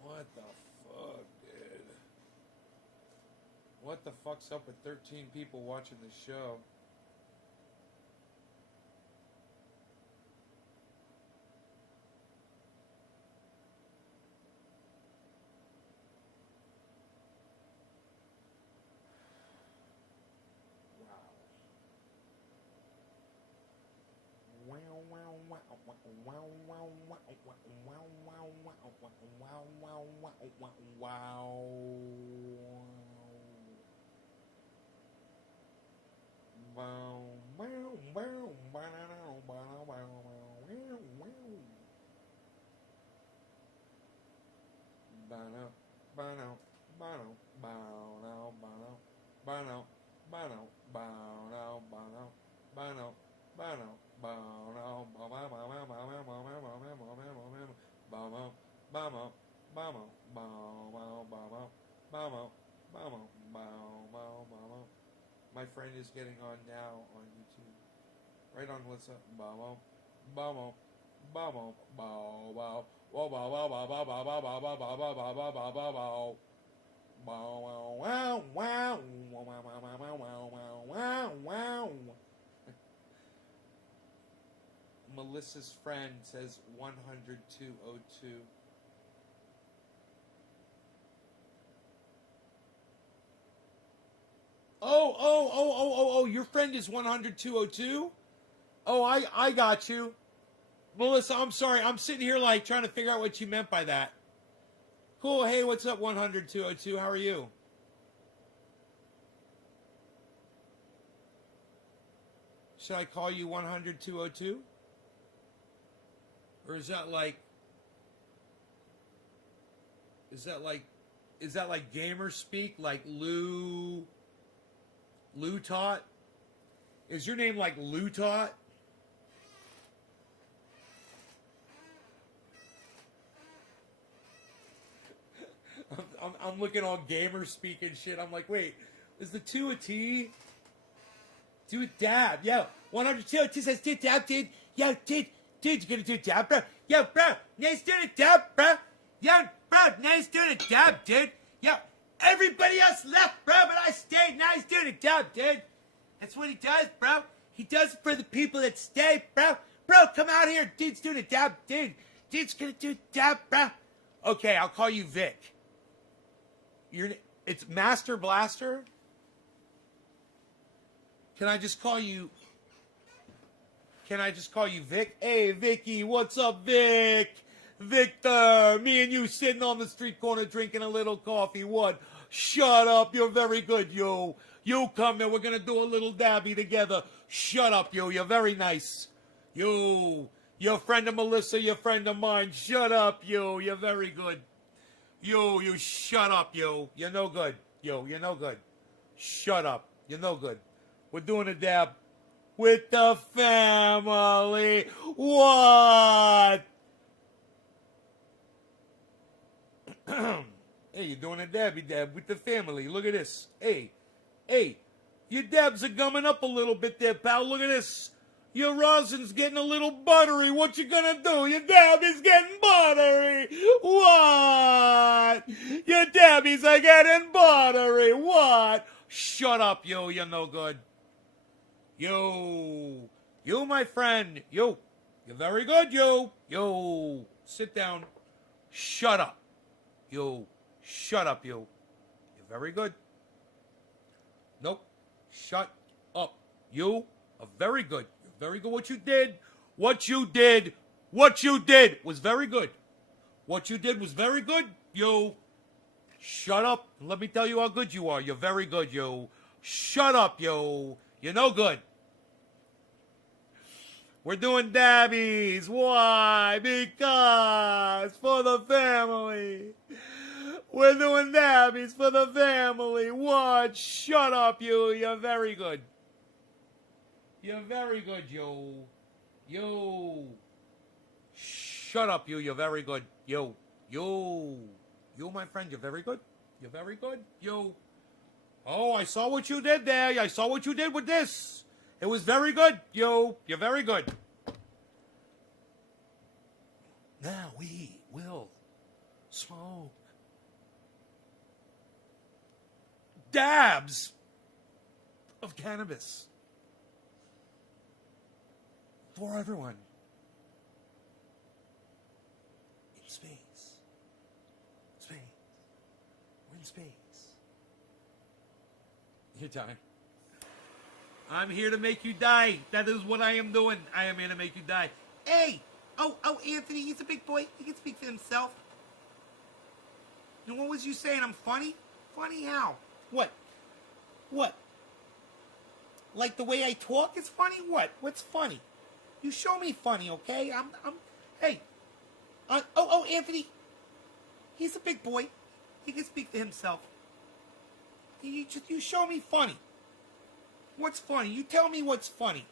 What the fuck, dude? What the fuck's up with 13 people watching this show? Wow. My friend is getting on now on YouTube. Right on what's up. Melissa's friend says 10202. Oh, your friend is 10202? Oh, I got you. Melissa, I'm sorry. I'm sitting here like trying to figure out what you meant by that. Cool. Hey, what's up, 10202? How are you? Should I call you 10202? Or is that like gamer speak, like Lou Tot? Is your name like Lou Tot? I'm looking all gamer speak and shit. I'm like, wait, is the 2 a T? Do a dab. Yo, 102 says do dab, dude. Yo, dude, you gonna do a dab, bro? Yo, bro, nice doing a dab, bro. Yo, bro, nice doing a dab, dude. Yo, everybody else left, bro, but I stayed. Nice doing a dab, dude. That's what he does, bro. He does it for the people that stay, bro. Bro, come out here. Dude's doing a dab. Dude's gonna do a dab, bro. Okay, I'll call you Vic. It's Master Blaster. Can I just call you Vic? Hey, Vicky, what's up, Vic? Victor, me and you sitting on the street corner drinking a little coffee. What? Shut up, you're very good, yo. You come here, we're gonna do a little dabby together. Shut up, yo, you're very nice. Yo, you're a friend of Melissa, you're a friend of mine. Shut up, yo, you're very good. Yo, you shut up, yo. You're no good. Yo, you're no good. Shut up. You're no good. We're doing a dab with the family. What? Hey, you're doing a dabby dab with the family. Look at this. Hey, your dabs are gumming up a little bit there, pal. Look at this. Your rosin's getting a little buttery. What you gonna do? Your dab is getting buttery. What? Your dabbies are getting buttery. What? Shut up, yo. You're no good. Yo. You, my friend. Yo. You're very good, yo. Yo. Sit down. Shut up. Yo. Shut up, yo. You're very good. Nope. Shut up. You are very good. You're very good. What you did was very good. What you did was very good. Yo. Shut up. Let me tell you how good you are. You're very good, yo. Shut up, yo. You're no good. We're doing dabbies. Why? Because for the family. We're doing dabbies for the family. What? Shut up, you. You're very good. You're very good, yo. Yo. Shut up, you. You're very good. Yo. Yo. You, my friend, you're very good. You're very good. Yo. Oh, I saw what you did there. I saw what you did with this. It was very good. Yo. You're very good. Now we will smoke dabs of cannabis for everyone in space. Space. We're in space. Your time. I'm here to make you die. That is what I am doing. I am here to make you die. Hey! Oh, Anthony, he's a big boy. He can speak for himself. And what was you saying? I'm funny? Funny how? What? Like the way I talk is funny? What? What's funny? You show me funny, okay? Hey. Anthony. He's a big boy. He can speak for himself. You show me funny. What's funny? You tell me what's funny.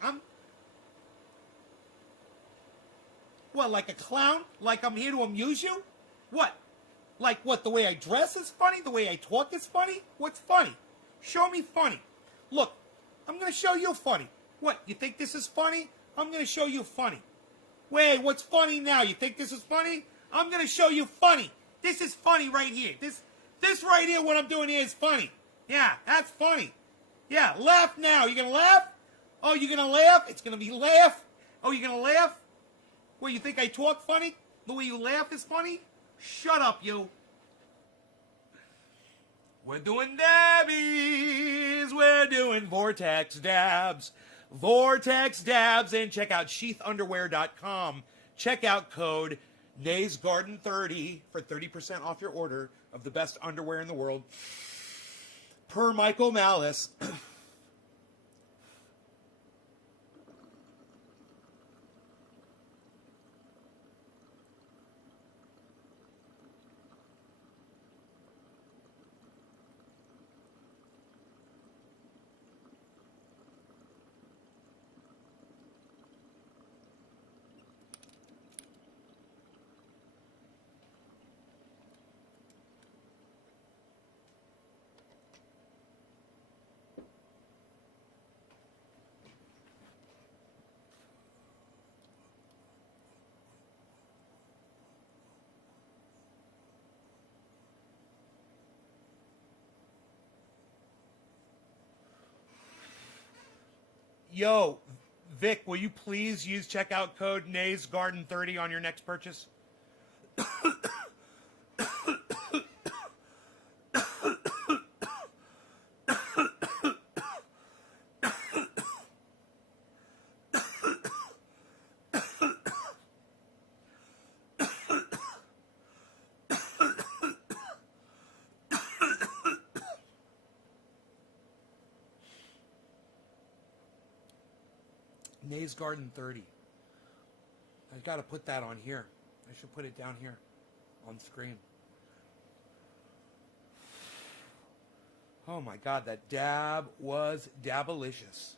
What, like a clown? Like I'm here to amuse you? What? Like what, the way I dress is funny? The way I talk is funny? What's funny? Show me funny. Look, I'm going to show you funny. What, you think this is funny? I'm going to show you funny. Wait, what's funny now? You think this is funny? I'm going to show you funny. This is funny right here. This right here, what I'm doing here is funny. Yeah, that's funny. Yeah, laugh now. You going to laugh? Oh, you going to laugh? It's going to be laugh. Oh, you going to laugh? Well, you think I talk funny? The way you laugh is funny? Shut up, you. We're doing dabbies. We're doing vortex dabs. Vortex dabs. And check out sheathunderwear.com. Check out code NaysGarden30 for 30% off your order of the best underwear in the world. Per Michael Malice. Yo, Vic, will you please use checkout code NaysGarden30 on your next purchase? NaysGarden30. I got to put that on here. I should put it down here on screen. Oh my God, that dab was dabalicious.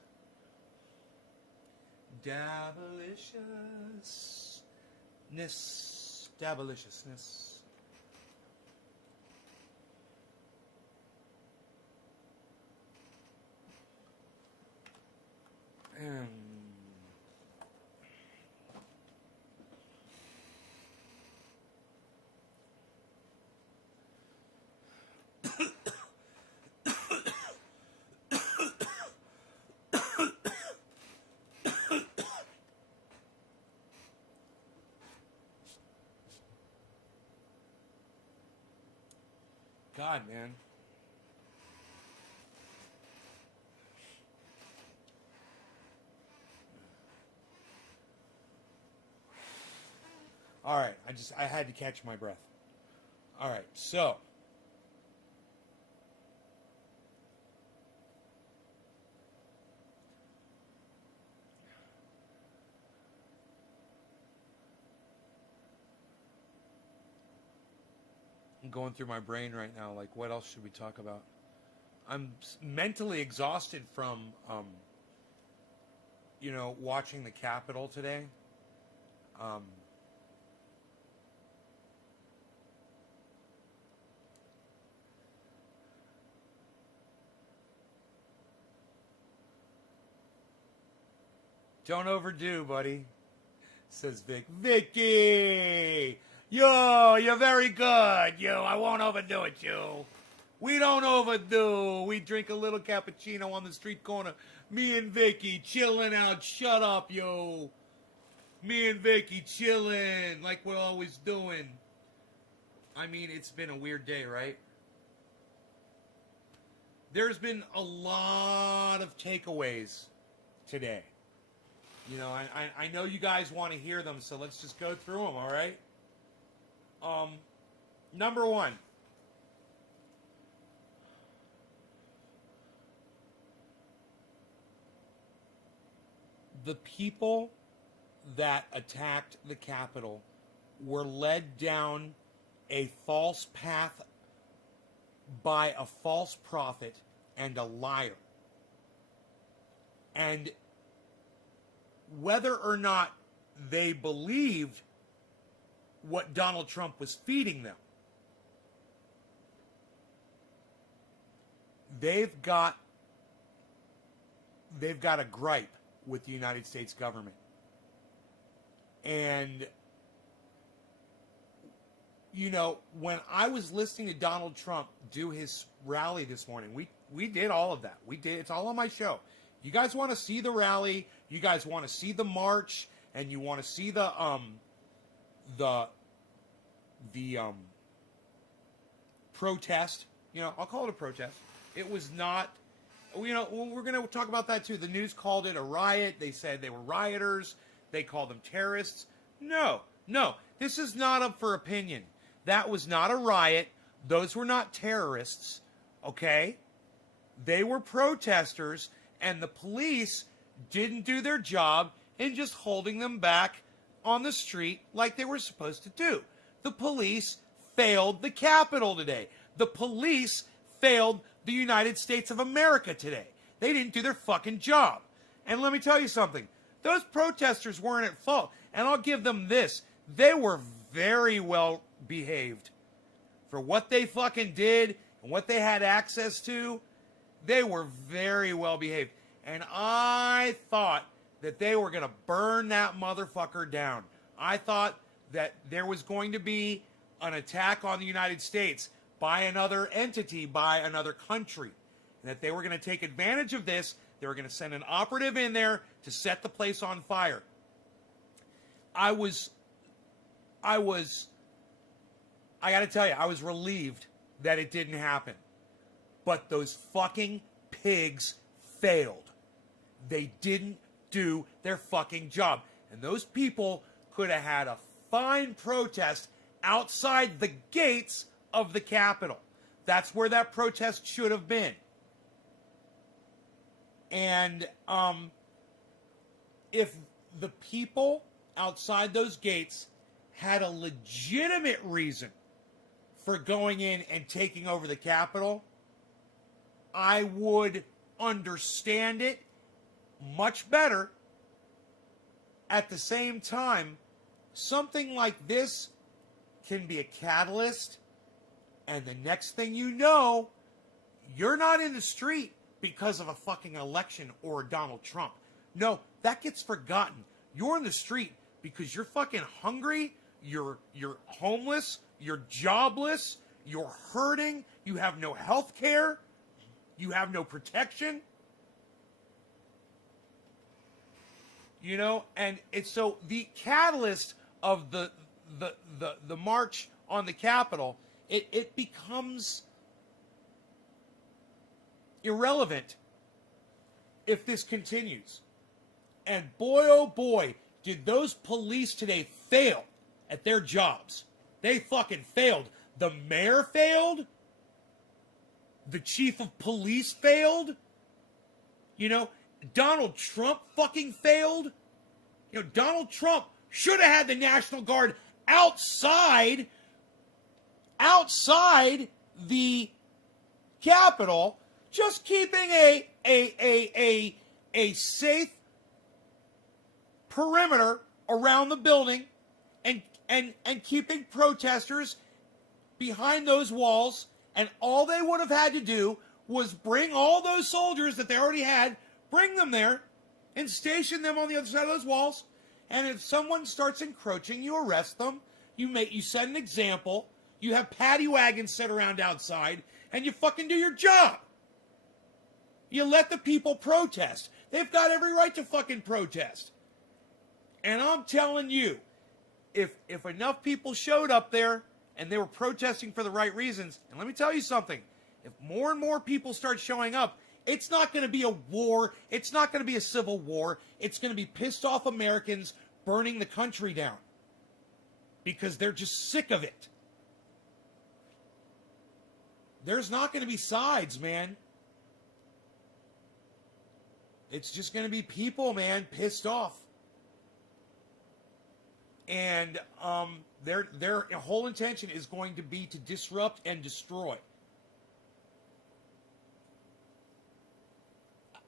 Dabaliciousness. And God, man. All right, I had to catch my breath. All right, so I'm going through my brain right now, like, what else should we talk about? I'm mentally exhausted from, watching the Capitol today. Don't overdo, buddy, says Vic. Vicky! Yo, you're very good. Yo, I won't overdo it, yo. We don't overdo. We drink a little cappuccino on the street corner. Me and Vicky chilling out. Shut up, yo. Me and Vicky chilling like we're always doing. I mean, it's been a weird day, right? There's been a lot of takeaways today. I know you guys want to hear them, so let's just go through them, all right? Number one. The people that attacked the Capitol were led down a false path by a false prophet and a liar. And whether or not they believed what Donald Trump was feeding them, they've got a gripe with the United States government. And when I was listening to Donald Trump do his rally this morning, we did all of that. It's all on my show. You guys want to see the rally, you guys want to see the march, and you want to see the protest. I'll call it a protest. It was not, we're going to talk about that too. The news called it a riot. They said they were rioters. They called them terrorists. No, this is not up for opinion. That was not a riot. Those were not terrorists, okay? They were protesters, and the police didn't do their job in just holding them back on the street like they were supposed to do. The police failed the Capitol today. The police failed the United States of America today. They didn't do their fucking job. And let me tell you something. Those protesters weren't at fault. And I'll give them this. They were very well behaved. For what they fucking did and what they had access to, they were very well behaved. And I thought that they were going to burn that motherfucker down. I thought that there was going to be an attack on the United States by another entity, by another country. And that they were going to take advantage of this. They were going to send an operative in there to set the place on fire. I got to tell you, I was relieved that it didn't happen. But those fucking pigs failed. They didn't do their fucking job. And those people could have had a fine protest outside the gates of the Capitol. That's where that protest should have been. And if the people outside those gates had a legitimate reason for going in and taking over the Capitol, I would understand it much better. At the same time, something like this can be a catalyst, and the next thing you know, you're not in the street because of a fucking election or Donald Trump. No, that gets forgotten. You're in the street because you're fucking hungry, you're homeless, you're jobless, you're hurting, you have no health care, you have no protection. You know, and it's so the catalyst of the march on the Capitol, it becomes irrelevant if this continues. And boy, oh boy, did those police today fail at their jobs. They fucking failed. The mayor failed. The chief of police failed. You know, Donald Trump fucking failed. You know, Donald Trump should have had the National Guard outside the Capitol, just keeping a safe perimeter around the building and keeping protesters behind those walls. And all they would have had to do was bring all those soldiers that they already had, bring them there, and station them on the other side of those walls. And if someone starts encroaching, you arrest them. You set an example. You have paddy wagons set around outside, and you fucking do your job. You let the people protest. They've got every right to fucking protest. And I'm telling you, if enough people showed up there and they were protesting for the right reasons, and let me tell you something, if more and more people start showing up, it's not going to be a war. It's not going to be a civil war. It's going to be pissed off Americans burning the country down because they're just sick of it. There's not going to be sides, man. It's just going to be people, man, pissed off. And their whole intention is going to be to disrupt and destroy.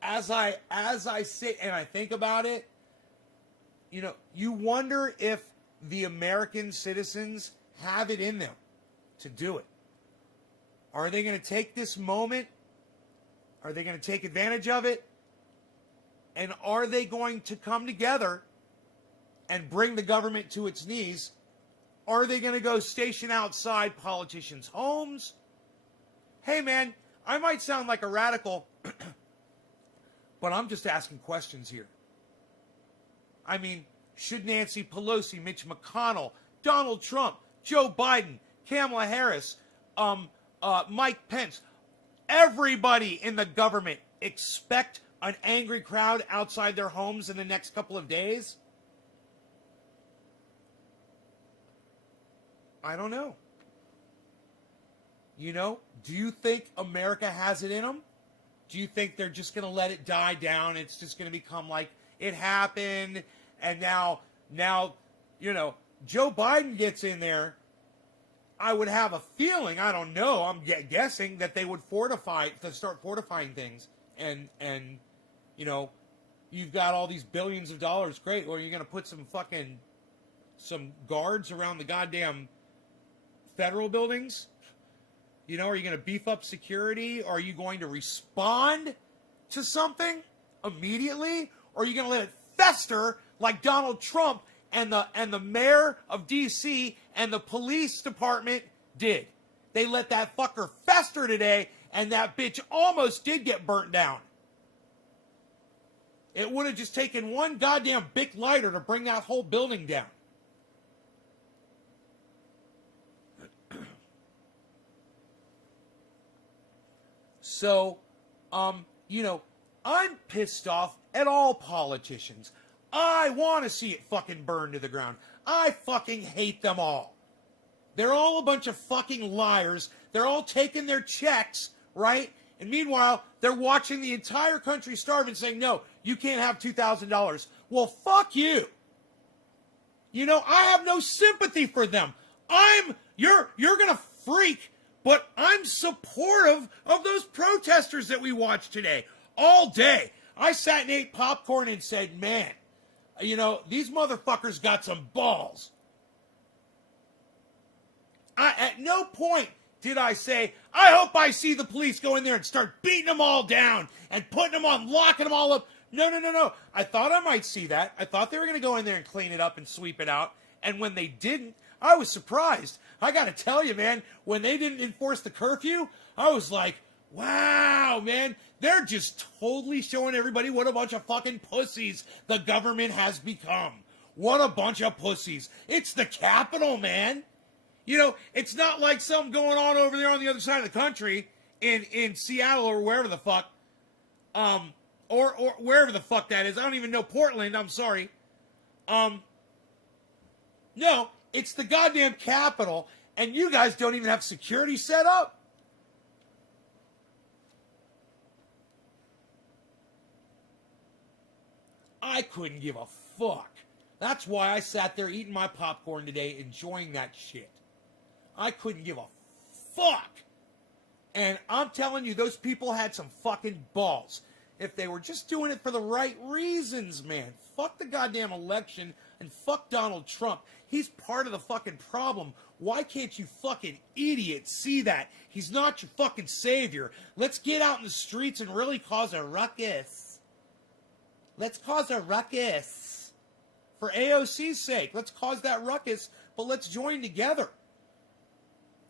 As I sit and I think about it, you know, you wonder if the American citizens have it in them to do it. Are they going to take this moment? Are they going to take advantage of it? And are they going to come together and bring the government to its knees? Are they going to go station outside politicians' homes? Hey, man, I might sound like a radical, but I'm just asking questions here. I mean, should Nancy Pelosi, Mitch McConnell, Donald Trump, Joe Biden, Kamala Harris, Mike Pence, everybody in the government expect an angry crowd outside their homes in the next couple of days? I don't know. You know, do you think America has it in them? Do you think they're just going to let it die down? It's just going to become like it happened, and now, you know, Joe Biden gets in there. I would have a feeling, I don't know, I'm guessing that they would start fortifying things, and you know, you've got all these billions of dollars. Great. Well, you're going to put some guards around the goddamn federal buildings? You know, are you going to beef up security? Are you going to respond to something immediately? Or are you going to let it fester like Donald Trump and the mayor of D.C. and the police department did? They let that fucker fester today, and that bitch almost did get burnt down. It would have just taken one goddamn big lighter to bring that whole building down. So, I'm pissed off at all politicians. I want to see it fucking burn to the ground. I fucking hate them all. They're all a bunch of fucking liars. They're all taking their checks, right? And meanwhile, they're watching the entire country starve and saying, no, you can't have $2,000. Well, fuck you. I have no sympathy for them. You're gonna freak, but I'm supportive of those protesters that we watched today. All day. I sat and ate popcorn and said, man, these motherfuckers got some balls. At no point did I say, I hope I see the police go in there and start beating them all down and putting them on, locking them all up. No. I thought I might see that. I thought they were going to go in there and clean it up and sweep it out. And when they didn't, I was surprised. I got to tell you, man, when they didn't enforce the curfew, I was like, wow, man, they're just totally showing everybody what a bunch of fucking pussies the government has become. What a bunch of pussies. It's the Capitol, man. It's not like something going on over there on the other side of the country in Seattle or wherever the fuck, or wherever the fuck that is. I don't even know Portland. I'm sorry. No, it's the goddamn Capitol, and you guys don't even have security set up. I couldn't give a fuck. That's why I sat there eating my popcorn today, enjoying that shit. I couldn't give a fuck. And I'm telling you, those people had some fucking balls. If they were just doing it for the right reasons, man. Fuck the goddamn election and fuck Donald Trump. He's part of the fucking problem. Why can't you fucking idiots see that? He's not your fucking savior. Let's get out in the streets and really cause a ruckus. Let's cause a ruckus. For AOC's sake, let's cause that ruckus, but let's join together.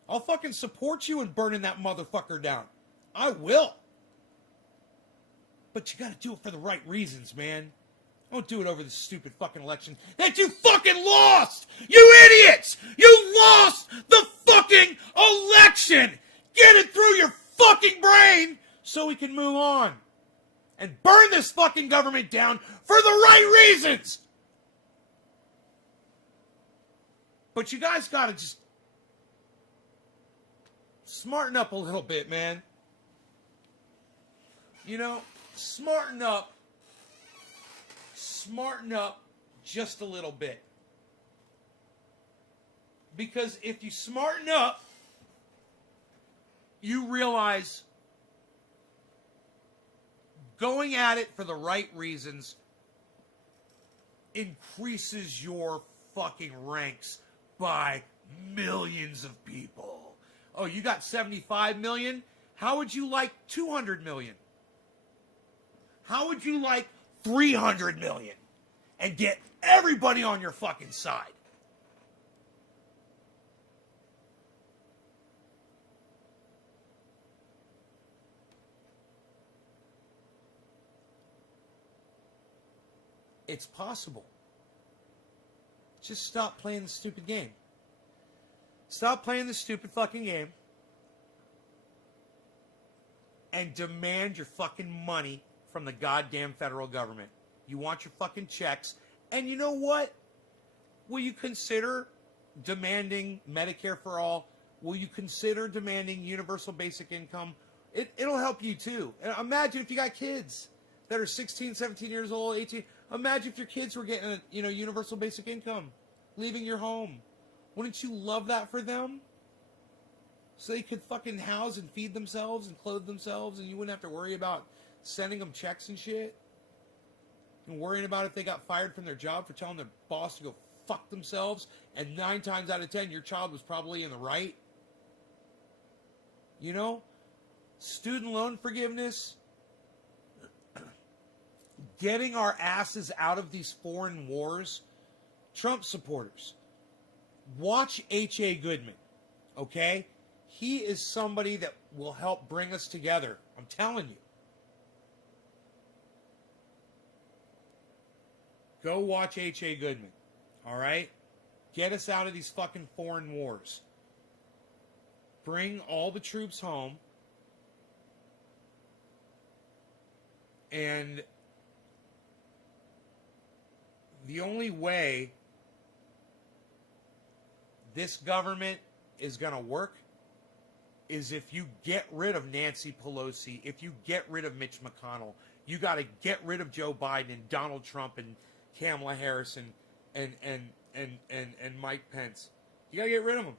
I'll fucking support you in burning that motherfucker down. I will. But you gotta do it for the right reasons, man. Don't do it over the stupid fucking election that you fucking lost! You idiots! You lost the fucking election! Get it through your fucking brain so we can move on. And burn this fucking government down for the right reasons! But you guys gotta just smarten up a little bit, man. Smarten up. Smarten up just a little bit. Because if you smarten up, you realize going at it for the right reasons increases your fucking ranks by millions of people. Oh, you got 75 million? How would you like 200 million? How would you like 300 million? And get everybody on your fucking side. It's possible. Just stop playing the stupid game. Stop playing the stupid fucking game. And demand your fucking money from the goddamn federal government. You want your fucking checks. And you know what? Will you consider demanding Medicare for all? Will you consider demanding universal basic income? It'll help you too. Imagine if you got kids that are 16, 17 years old, 18. Imagine if your kids were getting universal basic income, leaving your home. Wouldn't you love that for them? So they could fucking house and feed themselves and clothe themselves, and you wouldn't have to worry about sending them checks and shit. And worrying about if they got fired from their job for telling their boss to go fuck themselves, and 9 times out of 10, your child was probably in the right. Student loan forgiveness, getting our asses out of these foreign wars. Trump supporters, watch H.A. Goodman, okay? He is somebody that will help bring us together. I'm telling you. Go watch H.A. Goodman. All right? Get us out of these fucking foreign wars. Bring all the troops home. And the only way this government is going to work is if you get rid of Nancy Pelosi, if you get rid of Mitch McConnell. You got to get rid of Joe Biden and Donald Trump and Kamala Harris and Mike Pence. You got to get rid of them.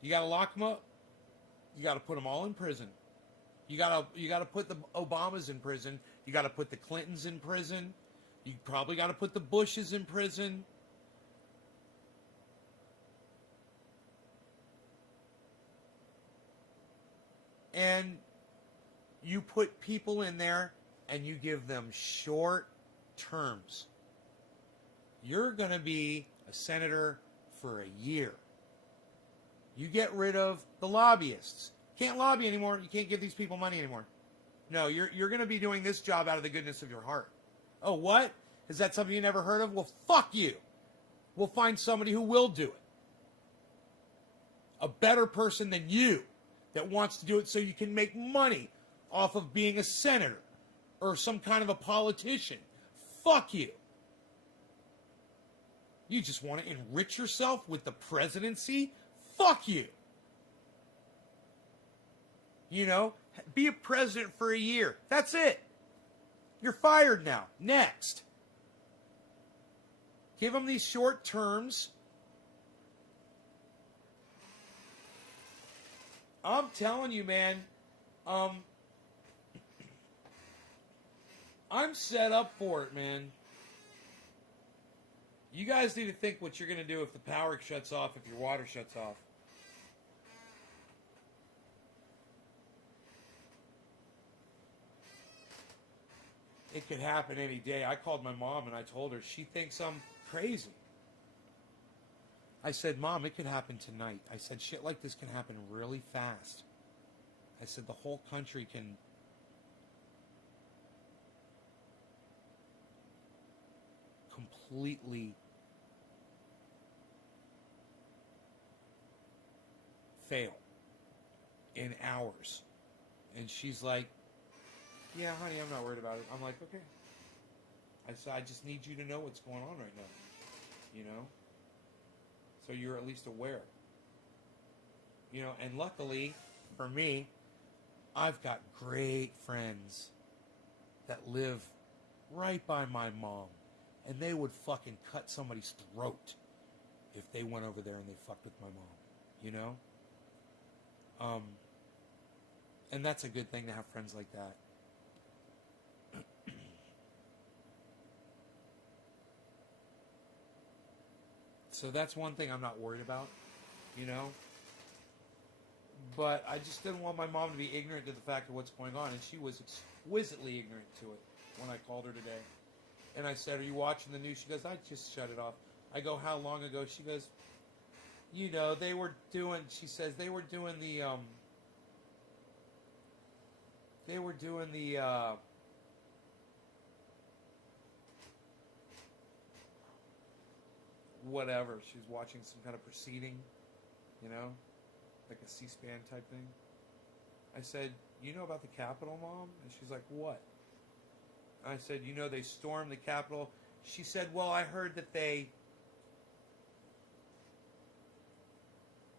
You got to lock them up. You got to put them all in prison. You got to put the Obamas in prison. You got to put the Clintons in prison. You probably got to put the Bushes in prison. And you put people in there and you give them short terms. You're going to be a senator for a year. You get rid of the lobbyists. Can't lobby anymore. You can't give these people money anymore. No, you're going to be doing this job out of the goodness of your heart. Oh, what? Is that something you never heard of? Well, fuck you. We'll find somebody who will do it. A better person than you that wants to do it so you can make money off of being a senator or some kind of a politician. Fuck you. You just want to enrich yourself with the presidency? Fuck you. You know, be a president for a year. That's it. You're fired now. Next. Give them these short terms. I'm telling you, man, I'm set up for it, man. You guys need to think what you're going to do if the power shuts off, if your water shuts off. It could happen any day. I called my mom and I told her, she thinks I'm crazy. I said, Mom, it could happen tonight. I said, shit like this can happen really fast. I said, the whole country can completely fail in hours. And she's like, yeah, honey, I'm not worried about it. I'm like, okay. I said, I just need you to know what's going on right now. You know? So you're at least aware. You know, and luckily for me, I've got great friends that live right by my mom. And they would fucking cut somebody's throat if they went over there and they fucked with my mom. You know? And that's a good thing to have friends like that. So that's one thing I'm not worried about, you know. But I just didn't want my mom to be ignorant to the fact of what's going on. And she was exquisitely ignorant to it when I called her today. And I said, are you watching the news? She goes, I just shut it off. I go, how long ago? She goes, you know, they were doing the whatever. She was watching some kind of proceeding, you know, like a C-SPAN type thing. I said, you know about the Capitol, Mom? And she's like, what? I said, you know, they stormed the Capitol. She said, well, I heard that they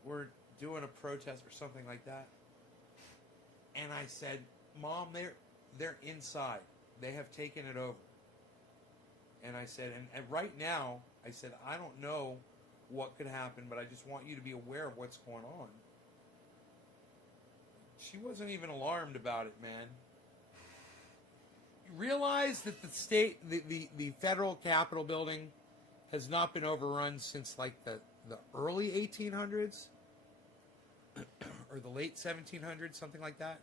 were doing a protest or something like that. And I said, Mom, they're inside. They have taken it over. And I said, and right now, I said, I don't know what could happen, but I just want you to be aware of what's going on. She wasn't even alarmed about it, man. You realize that the federal Capitol building has not been overrun since like the early 1800s? Or the late 1700s, something like that?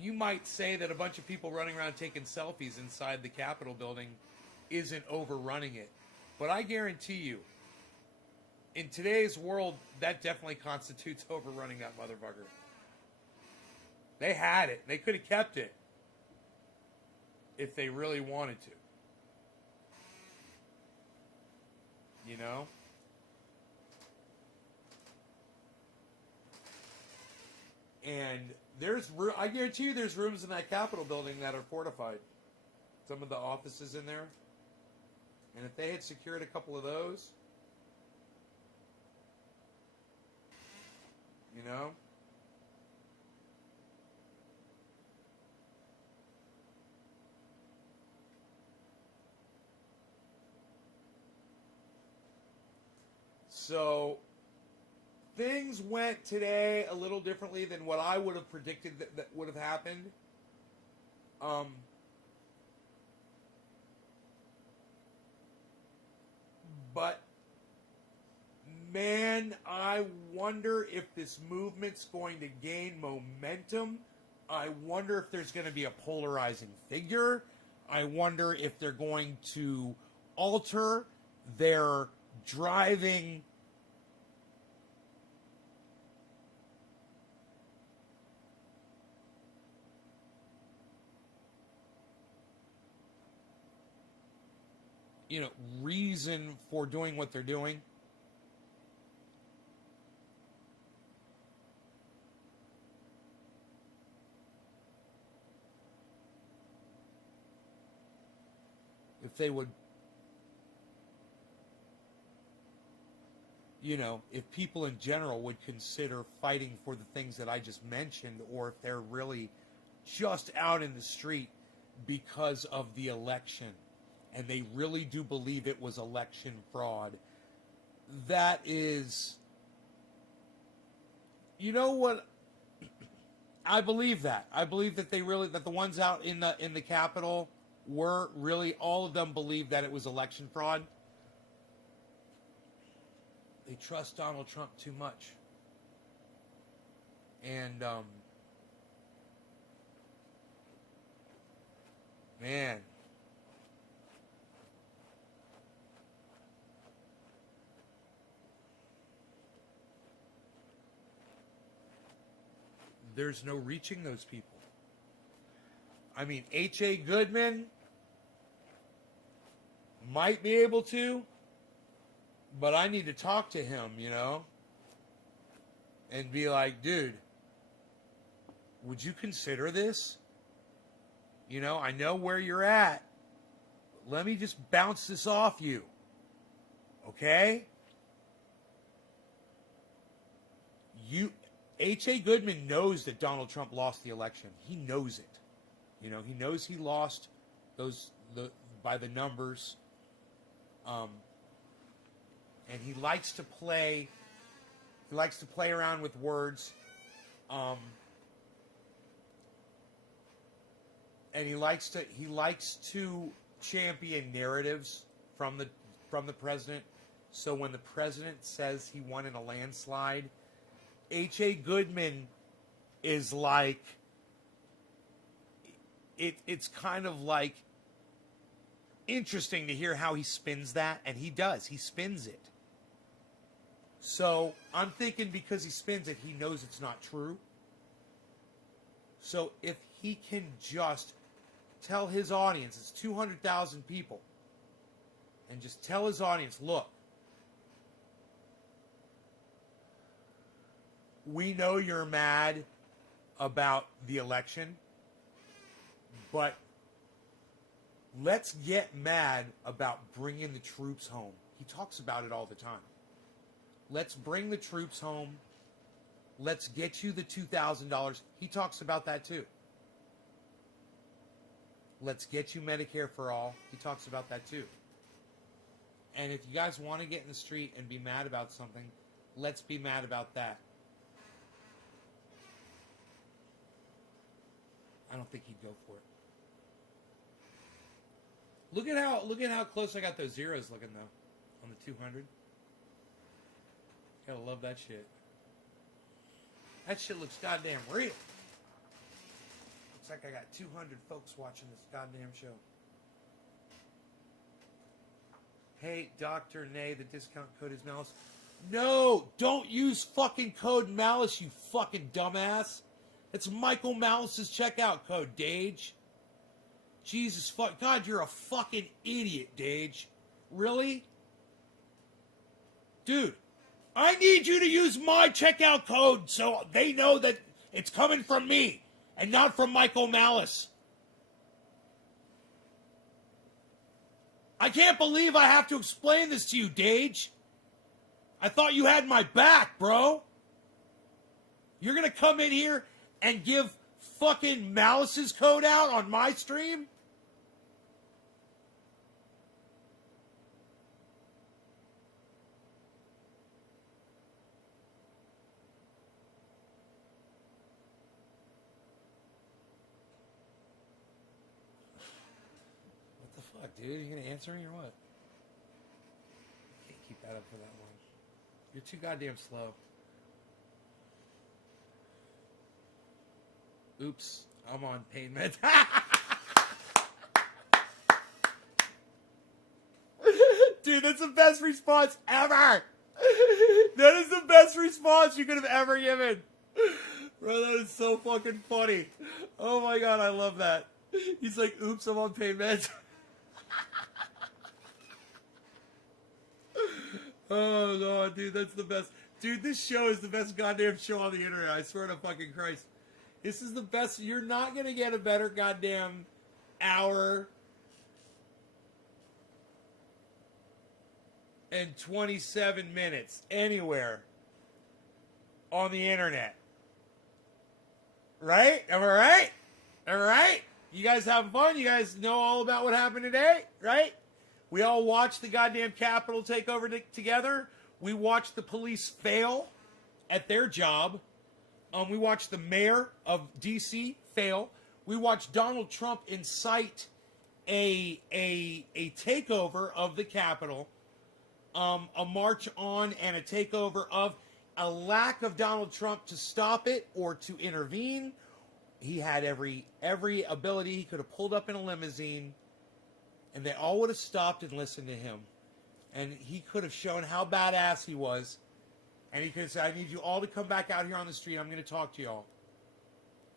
You might say that a bunch of people running around taking selfies inside the Capitol building isn't overrunning it. But I guarantee you, in today's world, that definitely constitutes overrunning that motherfucker. They had it. They could have kept it. if they really wanted to. You know? And I guarantee you there's rooms in that Capitol building that are fortified. Some of the offices in there. And if they had secured a couple of those, you know? So, things went today a little differently than what I would have predicted that would have happened. But, man, I wonder if this movement's going to gain momentum. I wonder if there's going to be a polarizing figure. I wonder if they're going to alter their driving reason for doing what they're doing. If they would, if people in general would consider fighting for the things that I just mentioned, or if they're really just out in the street because of the election, and they really do believe it was election fraud. That is, you know what? I believe that. I believe that that the ones out in the Capitol were really, all of them believed that it was election fraud. They trust Donald Trump too much. And, man. There's no reaching those people. I mean, H.A. Goodman might be able to, but I need to talk to him, and be like, dude, would you consider this? I know where you're at. Let me just bounce this off you. Okay? H.A. Goodman knows that Donald Trump lost the election. He knows it. He knows he lost by the numbers. And he likes to play around with words. And he likes to champion narratives from the president. So when the president says he won in a landslide, H.A. Goodman is like, it's kind of like interesting to hear how he spins that, and he does. He spins it. So I'm thinking because he spins it, he knows it's not true. So if he can just tell his audience, it's 200,000 people, and just tell his audience, look, we know you're mad about the election, but let's get mad about bringing the troops home. He talks about it all the time. Let's bring the troops home. Let's get you the $2,000. He talks about that too. Let's get you Medicare for all. He talks about that too. And if you guys want to get in the street and be mad about something, let's be mad about that. I don't think he'd go for it. Look at how close I got those zeros looking though on the 200. Gotta love that shit. That shit looks goddamn real. Looks like I got 200 folks watching this goddamn show. Hey, Dr. Nay, the discount code is Malice. No, don't use fucking code Malice, you fucking dumbass. It's Michael Malice's checkout code, Dage. Jesus fuck. God, you're a fucking idiot, Dage. Really? Dude, I need you to use my checkout code so they know that it's coming from me and not from Michael Malice. I can't believe I have to explain this to you, Dage. I thought you had my back, bro. You're going to come in here and give fucking Malice's code out on my stream? What the fuck, dude? You going to answer me or what? Can't keep that up for that long. You're too goddamn slow. Oops, I'm on pain meds. Dude, that's the best response ever. That is the best response you could have ever given. Bro, that is so fucking funny. Oh my god, I love that. He's like, oops, I'm on pain meds. Oh god, dude, that's the best. Dude, this show is the best goddamn show on the internet. I swear to fucking Christ. This is the best. You're not going to get a better goddamn hour and 27 minutes anywhere on the internet. Right? Am I right? Am I right? You guys having fun? You guys know all about what happened today? Right? We all watched the goddamn Capitol take over together. We watched the police fail at their job. We watched the mayor of D.C. fail. We watched Donald Trump incite a takeover of the Capitol, a march on and a takeover of a lack of Donald Trump to stop it or to intervene. He had every ability. He could have pulled up in a limousine, and they all would have stopped and listened to him. And he could have shown how badass he was. And he could have said, I need you all to come back out here on the street. I'm going to talk to y'all.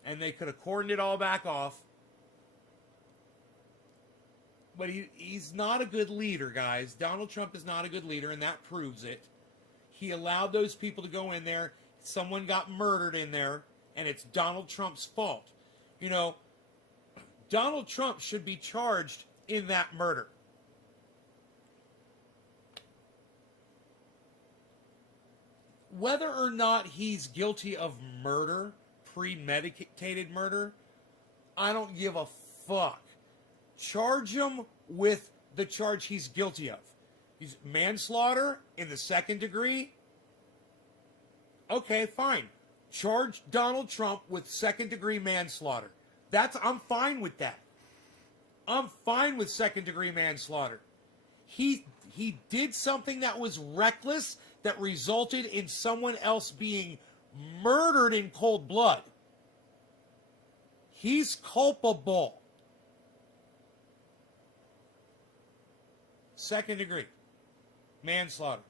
And they could have cordoned it all back off. But he's not a good leader, guys. Donald Trump is not a good leader, and that proves it. He allowed those people to go in there. Someone got murdered in there, and it's Donald Trump's fault. You know, Donald Trump should be charged in that murder. Whether or not he's guilty of murder, premeditated murder, I don't give a fuck. Charge him with the charge he's guilty of. He's manslaughter in the second degree. Okay, fine. Charge Donald Trump with second degree manslaughter. I'm fine with that. I'm fine with second degree manslaughter. He did something that was reckless, that resulted in someone else being murdered in cold blood. He's culpable. Second degree manslaughter.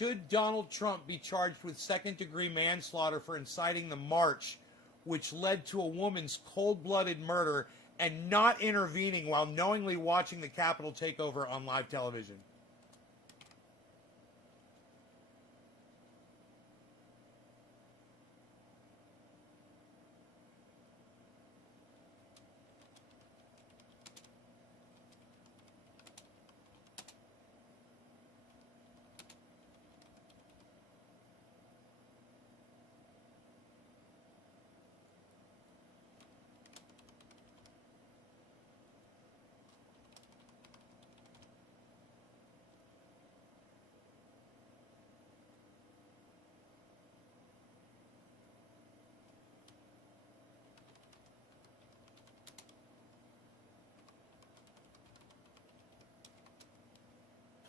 should Donald Trump be charged with second-degree manslaughter for inciting the march, which led to a woman's cold-blooded murder, and not intervening while knowingly watching the Capitol takeover on live television?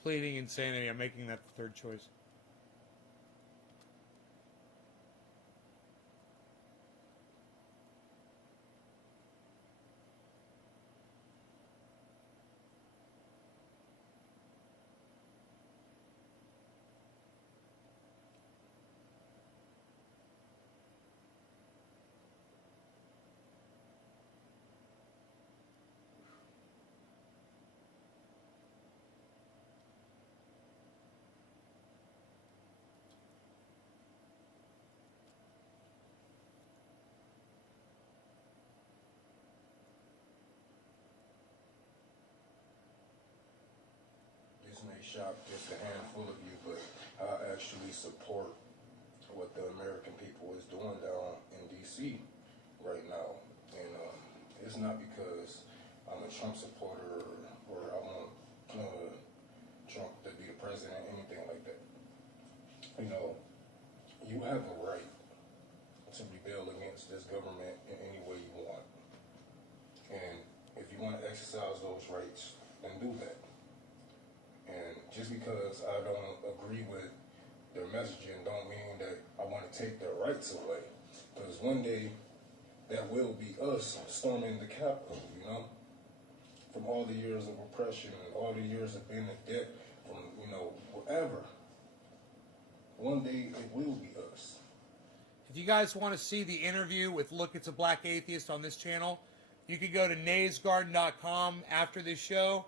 Pleading insanity. I'm making that the third choice. This may shock just a handful of you, but I actually support what the American people is doing down in D.C. right now. And it's not because I'm a Trump supporter or I want Trump to be the president, anything like that. You know, you have a right to rebel against this government in any way you want. And if you want to exercise those rights, then do that. And just because I don't agree with their messaging don't mean that I want to take their rights away. Because one day, that will be us storming the Capitol, you know? From all the years of oppression and all the years of being in debt from, you know, wherever. One day, it will be us. If you guys want to see the interview with Look, It's a Black Atheist on this channel, you can go to naysgarden.com after this show,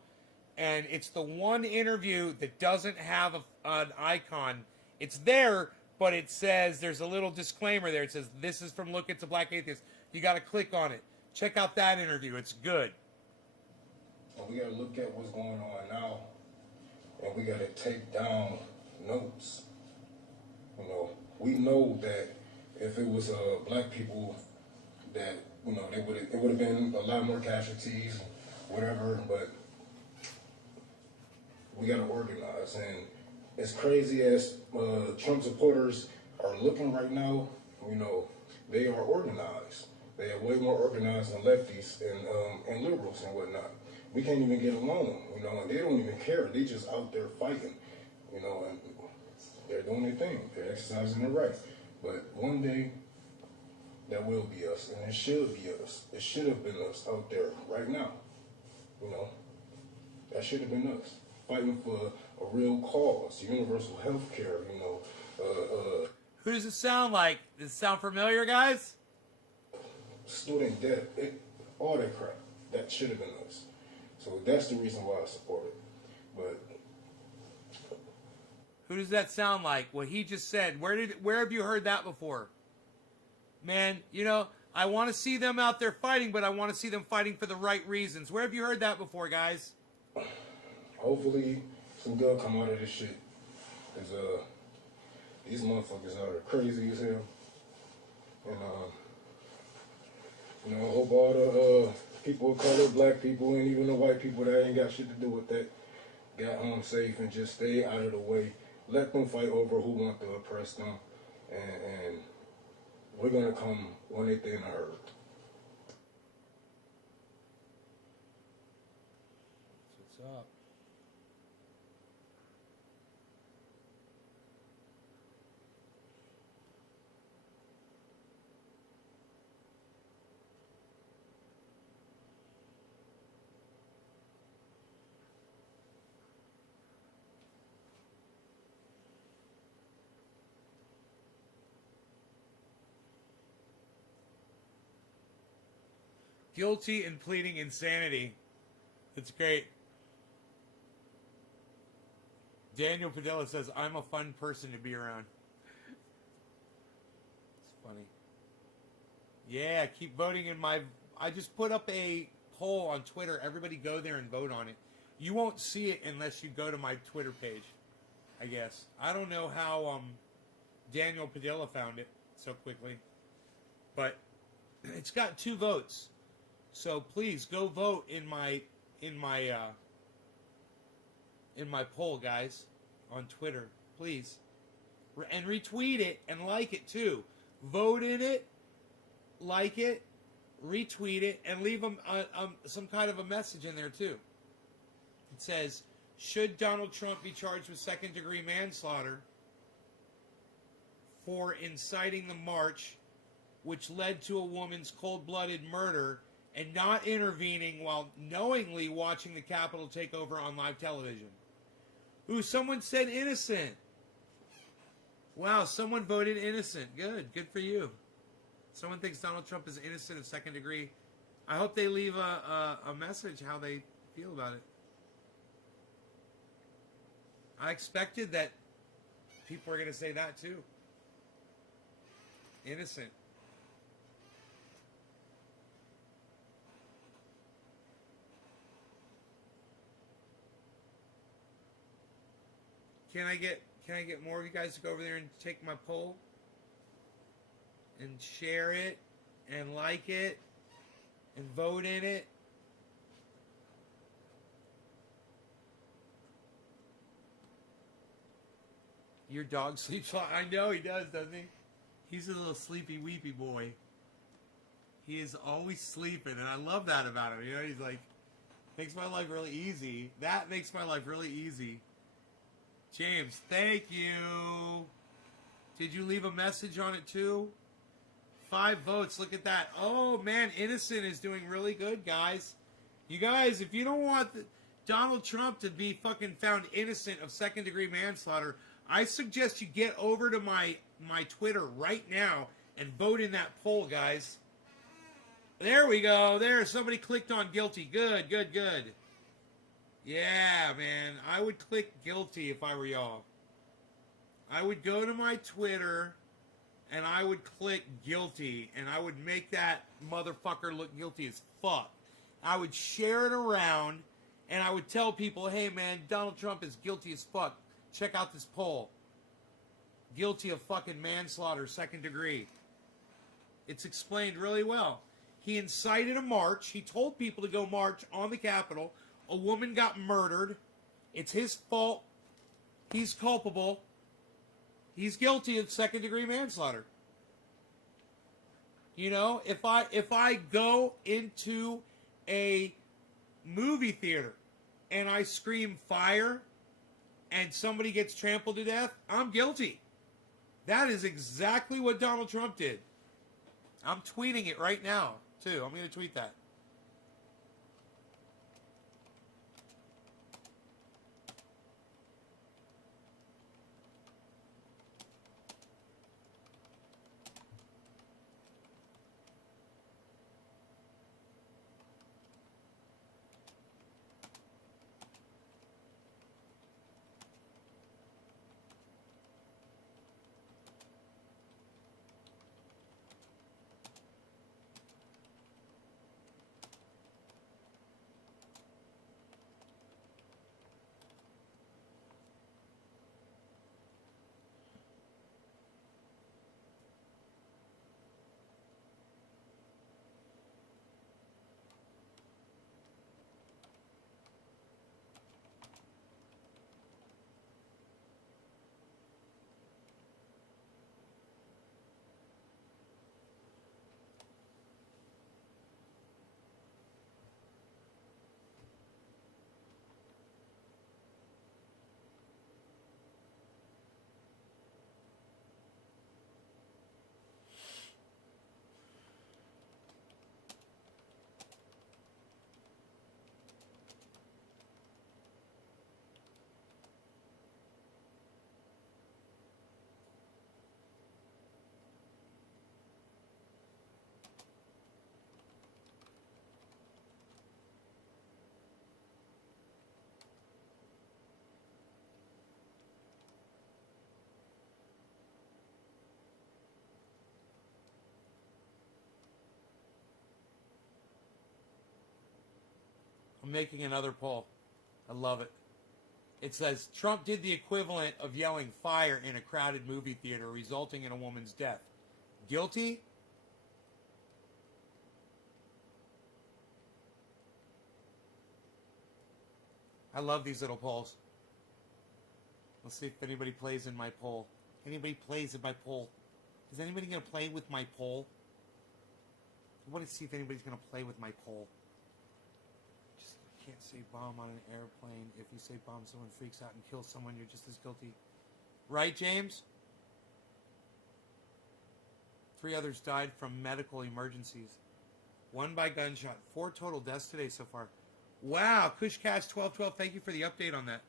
and it's the one interview that doesn't have an icon. It's there, but it says, there's a little disclaimer there. It says, this is from Look, It's a Black Atheist. You got to click on it. Check out that interview. It's good. And we got to look at what's going on now, and we got to take down notes. You know, we know that if it was black people, that, you know, it would have been a lot more casualties, whatever, but we got to organize. And as crazy as Trump supporters are looking right now, you know, they are organized. They are way more organized than lefties and liberals and whatnot. We can't even get along, you know, and they don't even care. They just out there fighting, you know, and they're doing their thing. They're exercising their rights. But one day, that will be us, and it should be us. It should have been us out there right now, you know. That should have been us, fighting for a real cause, universal health care, you know. Who does it sound like? Does it sound familiar, guys? Student debt, all that crap. That should have been us. So that's the reason why I support it. But who does that sound like? What he just said. Where have you heard that before? Man, you know, I want to see them out there fighting, but I want to see them fighting for the right reasons. Where have you heard that before, guys? Hopefully some good come out of this shit. Because these motherfuckers are crazy as hell. And you know, I hope all the people of color, black people, and even the white people that ain't got shit to do with that got home safe and just stay out of the way. Let them fight over who want to oppress them. And we're going to come when they think I heard. What's up? Guilty and pleading insanity. It's great. Daniel Padilla says, I'm a fun person to be around. It's funny. Yeah, keep voting in my... I just put up a poll on Twitter. Everybody go there and vote on it. You won't see it unless you go to my Twitter page, I guess. I don't know how Daniel Padilla found it so quickly. But it's got 2 votes. So please go vote in my poll, guys, on Twitter, please, and retweet it and like it too. Vote in it, like it, retweet it, and leave them some kind of a message in there too. It says, should Donald Trump be charged with second-degree manslaughter for inciting the march which led to a woman's cold-blooded murder and not intervening while knowingly watching the Capitol take over on live television? Ooh, someone said innocent. Wow, someone voted innocent. Good for you. Someone thinks Donald Trump is innocent of second degree. I hope they leave a message how they feel about it. I expected that people were going to say that too. Innocent. Can I get more of you guys to go over there and take my poll and share it and like it and vote in it? Your dog sleeps. I know he does, doesn't he? He's a little sleepy weepy boy. He is always sleeping, and I love that about him. You know, he's like, makes my life really easy. That makes my life really easy. James, thank you. Did you leave a message on it too? 5 votes. Look at that. Oh, man, Innocent is doing really good, guys. You guys, if you don't want Donald Trump to be fucking found innocent of second-degree manslaughter, I suggest you get over to my Twitter right now and vote in that poll, guys. There we go. There, somebody clicked on guilty. Good. Yeah, man. I would click guilty if I were y'all. I would go to my Twitter and I would click guilty and I would make that motherfucker look guilty as fuck. I would share it around and I would tell people, hey, man, Donald Trump is guilty as fuck. Check out this poll. Guilty of fucking manslaughter, second degree. It's explained really well. He incited a march. He told people to go march on the Capitol. A woman got murdered. It's his fault. He's culpable. He's guilty of second-degree manslaughter. You know, if I go into a movie theater and I scream fire and somebody gets trampled to death, I'm guilty. That is exactly what Donald Trump did. I'm tweeting it right now, too. I'm going to tweet that. making another poll. I love it. It says, Trump did the equivalent of yelling fire in a crowded movie theater, resulting in a woman's death. Guilty? I love these little polls. Let's see if anybody plays in my poll. Anybody plays in my poll? Is anybody going to play with my poll? I want to see if anybody's going to play with my poll. Just can't say bomb on an airplane. If you say bomb, someone freaks out and kills someone, you're just as guilty. Right, James? 3 others died from medical emergencies. 1 by gunshot. 4 total deaths today so far. Wow, KushCast1212, thank you for the update on that.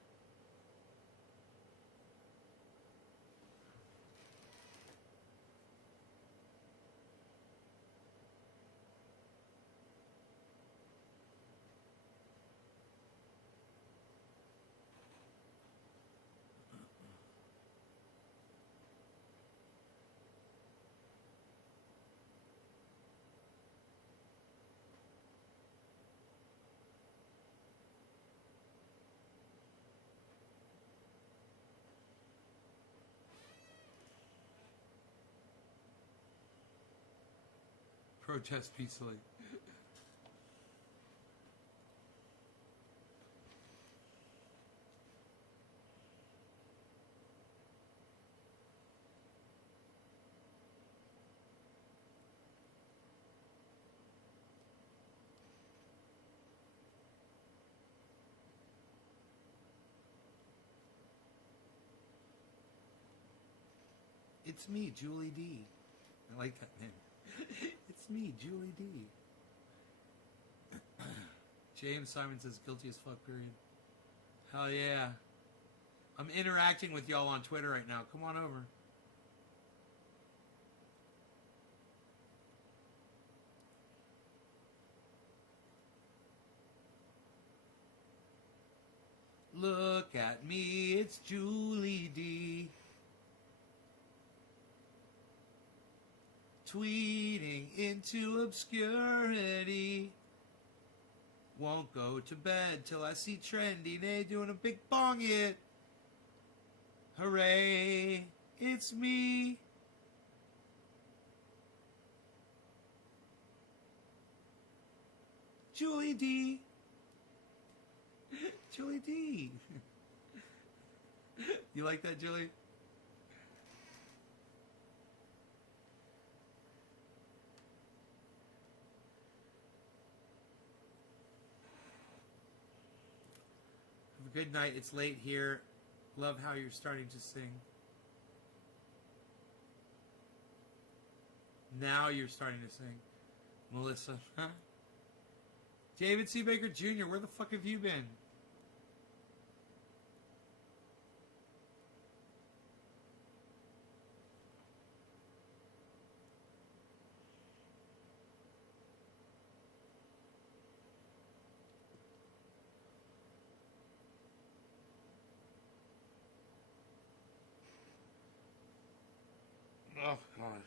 Protest peacefully. It's me, Julie D. I like that name. It's me, Julie D. James Simon says guilty as fuck, period. Hell yeah. I'm interacting with y'all on Twitter right now. Come on over. Look at me, it's Julie D. Tweeting into obscurity. Won't go to bed till I see Trendy Nay doing a big bong hit. Hooray, it's me. Julie D. Julie D. You like that, Julie? Good night. It's late here. Love how you're starting to sing. Now you're starting to sing. Melissa, huh? David C. Baker Jr., where the fuck have you been? Oh, God.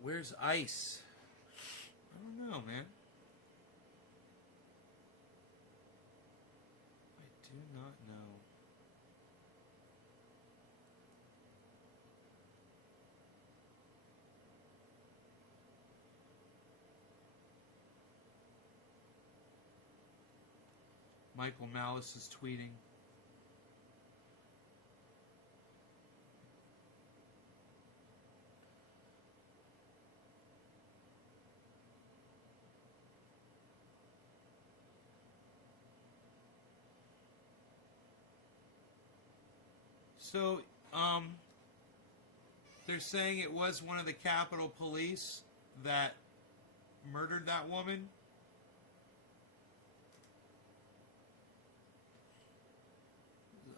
Where's Ice? I don't know, man. I do not know. Michael Malice is tweeting. So, they're saying it was one of the Capitol Police that murdered that woman.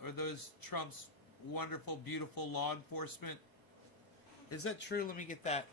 Are those Trump's wonderful, beautiful law enforcement? Is that true? Let me get that.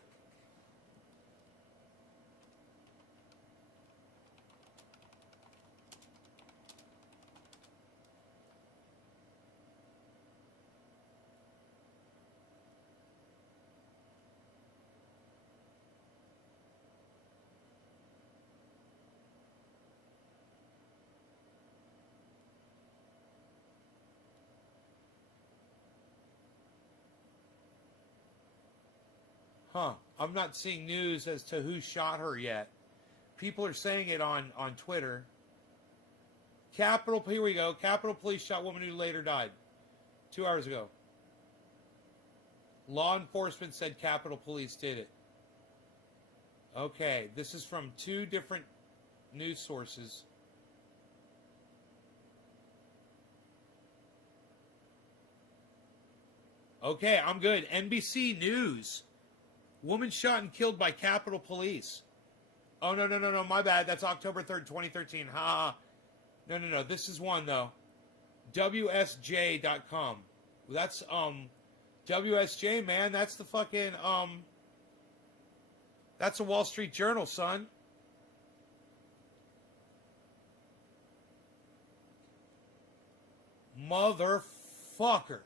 Huh. I'm not seeing news as to who shot her yet. People are saying it on Twitter. Here we go. Capitol Police shot woman who later died. 2 hours ago. Law enforcement said Capitol Police did it. Okay, this is from 2 different news sources. Okay, I'm good. NBC News. Woman shot and killed by Capitol Police. Oh, no, my bad. That's October 3rd, 2013. Ha. No. This is one, though. WSJ.com. That's, WSJ, man. That's the fucking, that's a Wall Street Journal, son. Motherfucker.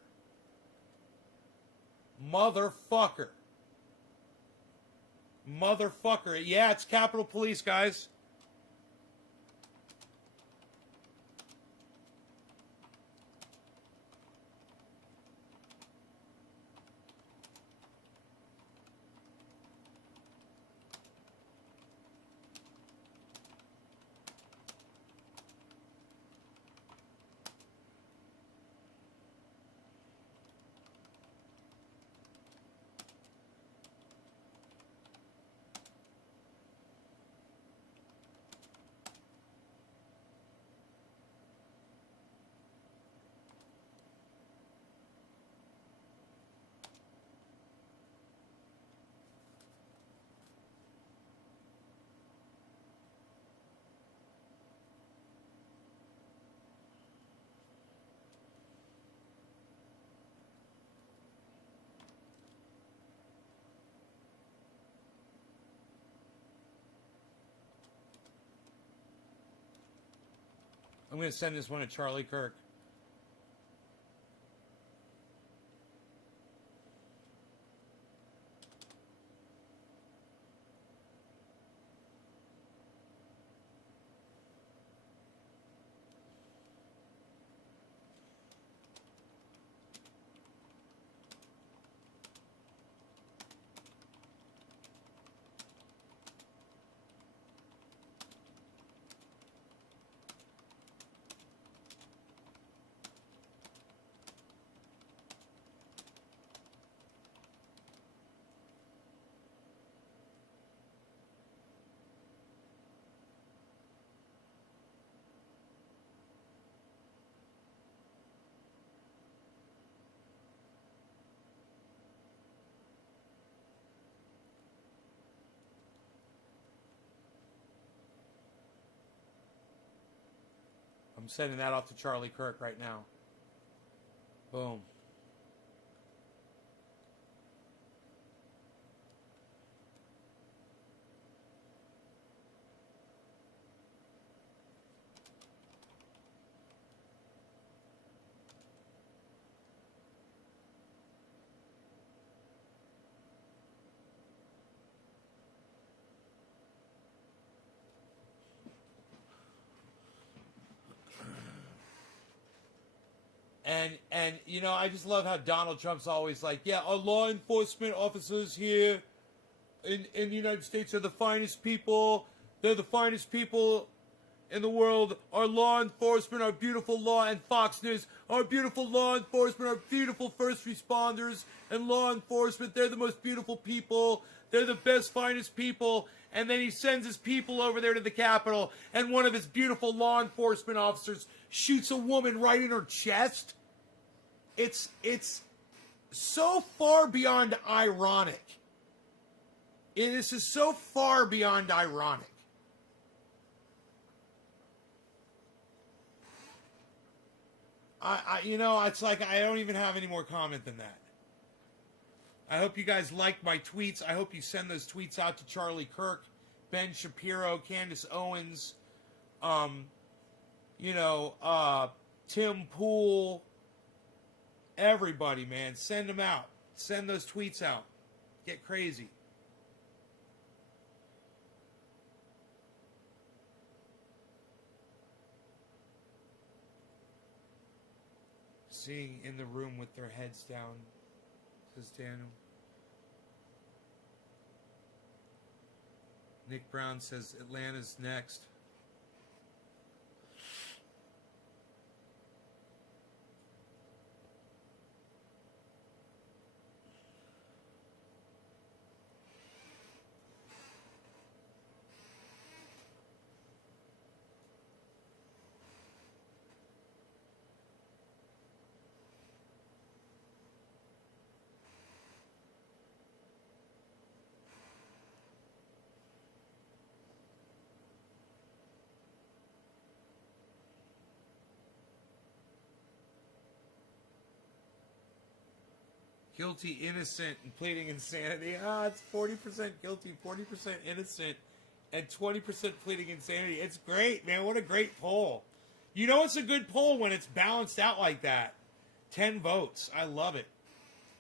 Yeah, it's Capitol Police, guys. I'm going to send this one to Charlie Kirk. I'm sending that off to Charlie Kirk right now. Boom. And you know, I just love how Donald Trump's always like, yeah, our law enforcement officers here in the United States are the finest people. They're the finest people in the world. Our law enforcement, our beautiful law, and Fox News, our beautiful law enforcement, our beautiful first responders and law enforcement. They're the most beautiful people. They're the best, finest people. And then he sends his people over there to the Capitol, and one of his beautiful law enforcement officers shoots a woman right in her chest. It's so far beyond ironic. This is so far beyond ironic. You know, it's like I don't even have any more comment than that. I hope you guys like my tweets. I hope you send those tweets out to Charlie Kirk, Ben Shapiro, Candace Owens, Tim Pool, everybody, man. Send them out. Send those tweets out. Get crazy. Seeing in the room with their heads down, says Daniel. Nick Brown says Atlanta's next. Guilty, innocent, and pleading insanity. Ah, it's 40% guilty, 40% innocent, and 20% pleading insanity. It's great, man. What a great poll. You know it's a good poll when it's balanced out like that. 10 votes. I love it.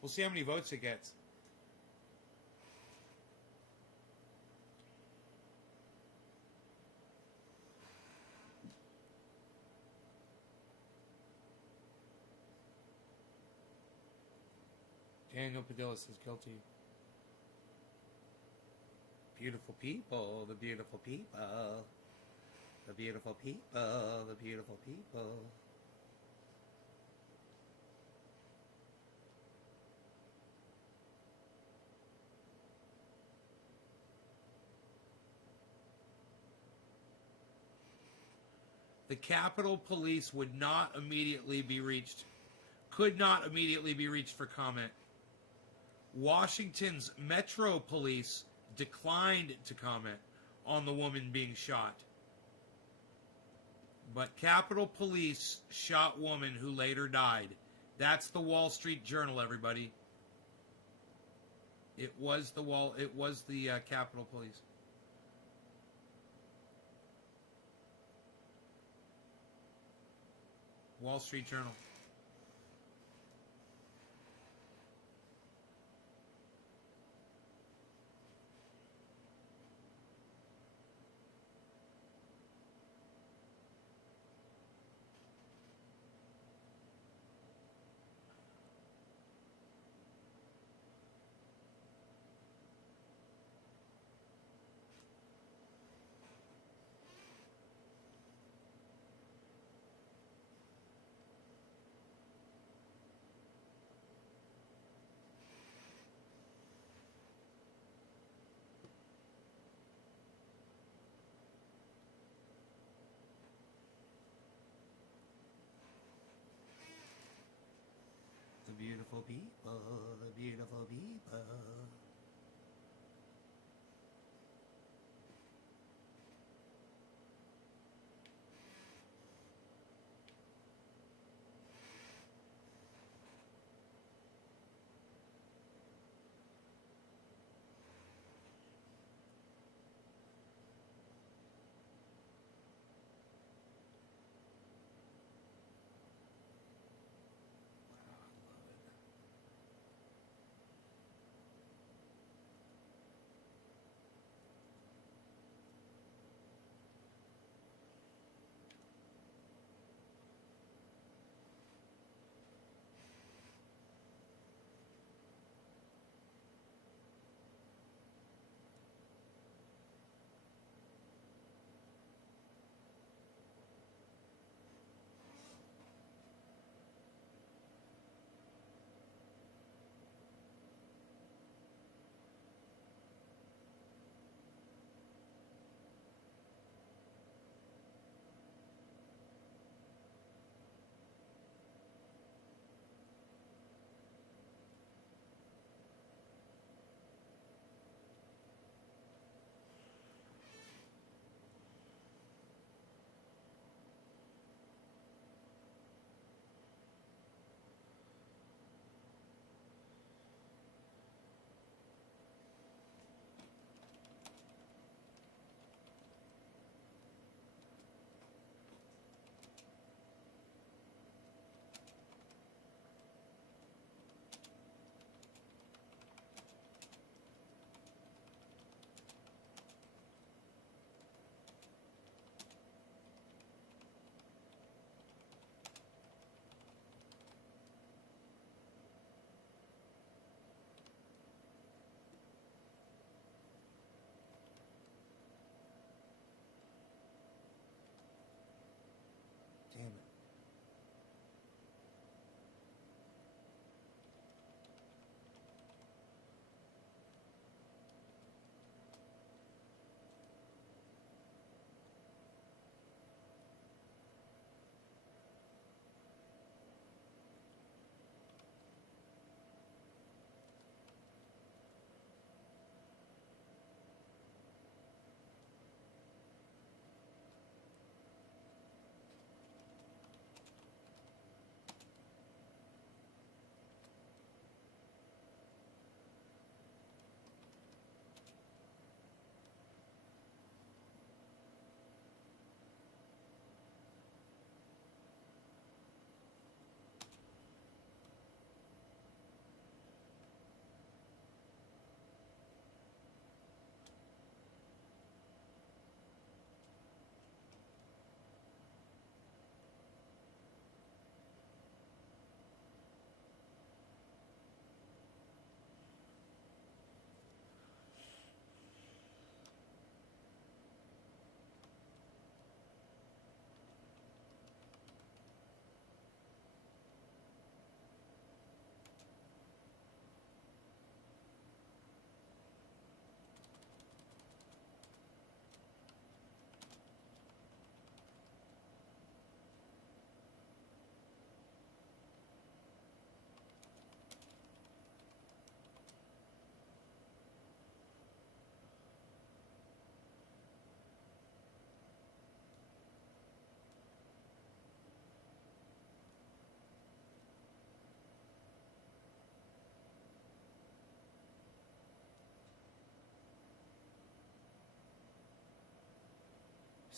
We'll see how many votes it gets. Daniel Padilla says guilty. Beautiful people, the beautiful people. The beautiful people, the beautiful people. The Capitol Police would not immediately be reached, could not immediately be reached for comment. Washington's Metro Police declined to comment on the woman being shot. But Capitol Police shot woman who later died. That's the Wall Street Journal, everybody. It was the Capitol Police. Wall Street Journal. The beautiful people, the beautiful people.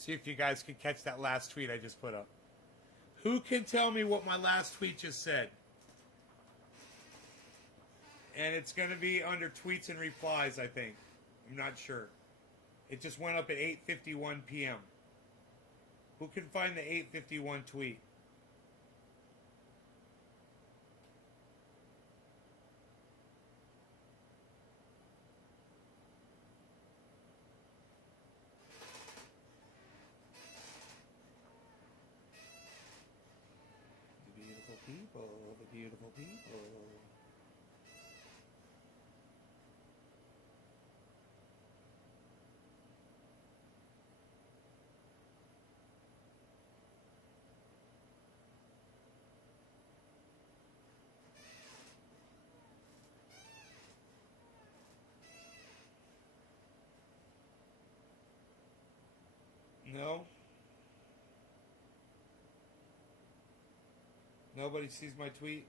See if you guys can catch that last tweet I just put up. Who can tell me what my last tweet just said? And it's going to be under tweets and replies, I think. I'm not sure. It just went up at 8:51 p.m. Who can find the 8:51 tweet? The beautiful people, the beautiful people. No? Nobody sees my tweet?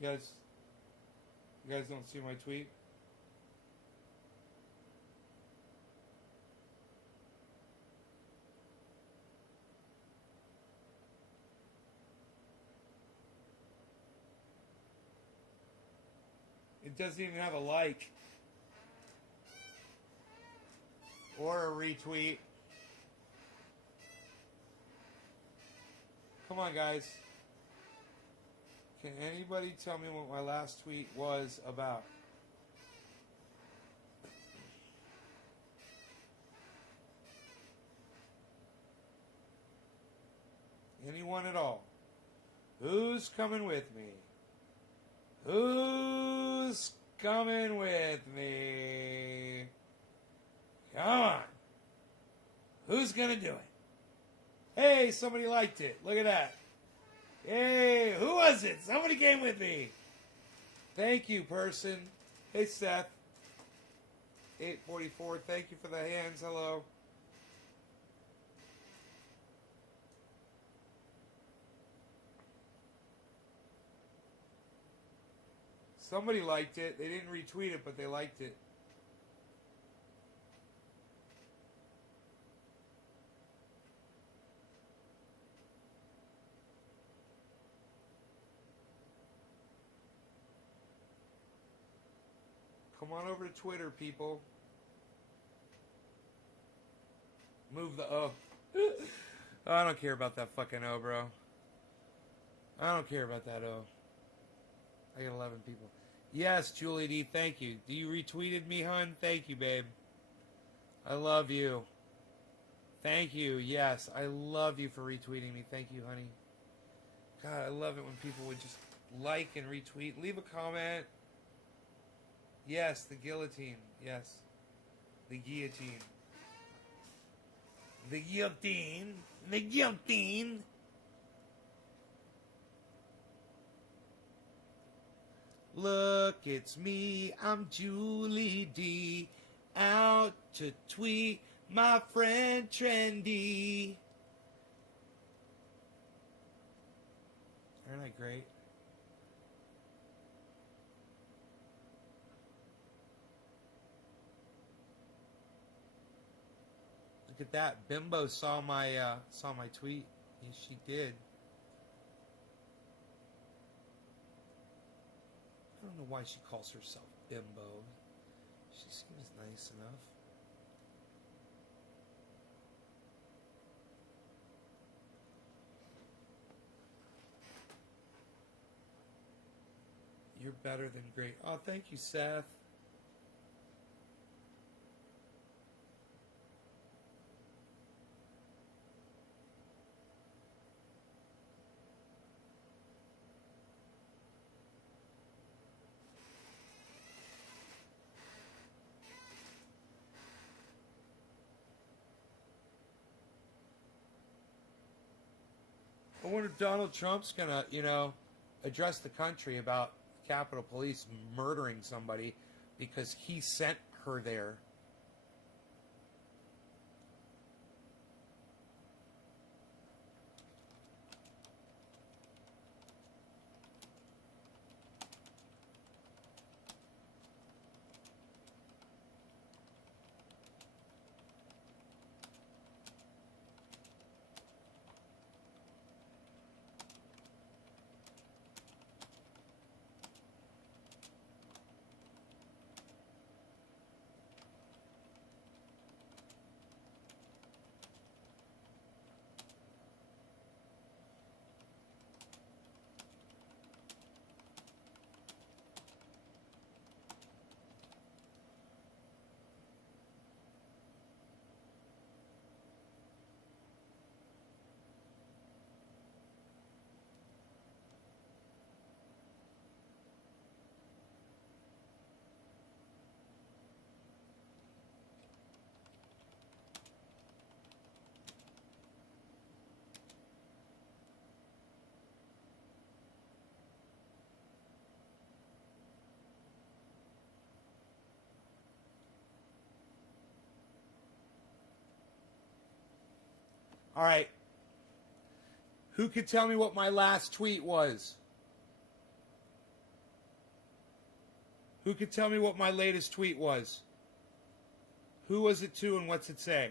You guys don't see my tweet? It doesn't even have a like or a retweet. Come on, guys. Can anybody tell me what my last tweet was about? Anyone at all? Who's coming with me? Who's coming with me? Come on. Who's gonna do it? Hey, somebody liked it. Look at that. Hey, who was it? Somebody came with me. Thank you, person. Hey, Seth. 844. Thank you for the hands. Hello. Somebody liked it. They didn't retweet it, but they liked it. Come on over to Twitter, people. Move the O. I don't care about that fucking O, bro. I don't care about that O. I got 11 people. Yes, Julie D, thank you. Do you retweeted me, hun? Thank you, babe. I love you. Thank you. Yes, I love you for retweeting me. Thank you, honey. God, I love it when people would just like and retweet. Leave a comment. Yes, the guillotine. Yes. The guillotine. The guillotine. The guillotine. Look, it's me. I'm Julie D. Out to tweet my friend Trendy. Aren't I great? Look at that. Bimbo saw my tweet. Yes, she did. I don't know why she calls herself Bimbo. She seems nice enough. You're better than great. Oh, thank you, Seth. I wonder if Donald Trump's gonna, address the country about Capitol Police murdering somebody because he sent her there. All right. Who could tell me what my last tweet was? Who could tell me what my latest tweet was? Who was it to and what's it say?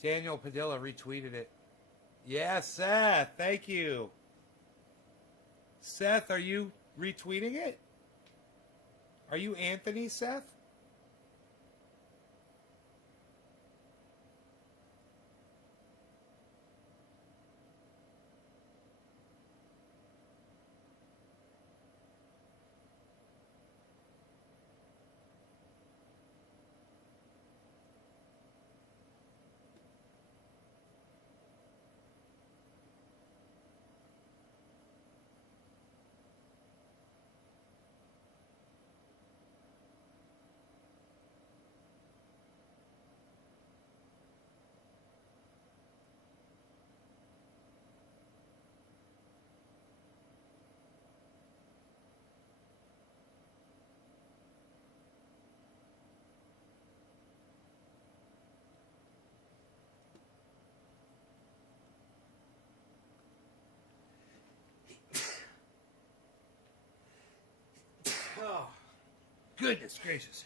Daniel Padilla retweeted it. Yeah, Seth. Thank you. Seth, are you retweeting it? Are you Anthony, Seth? Oh, goodness gracious.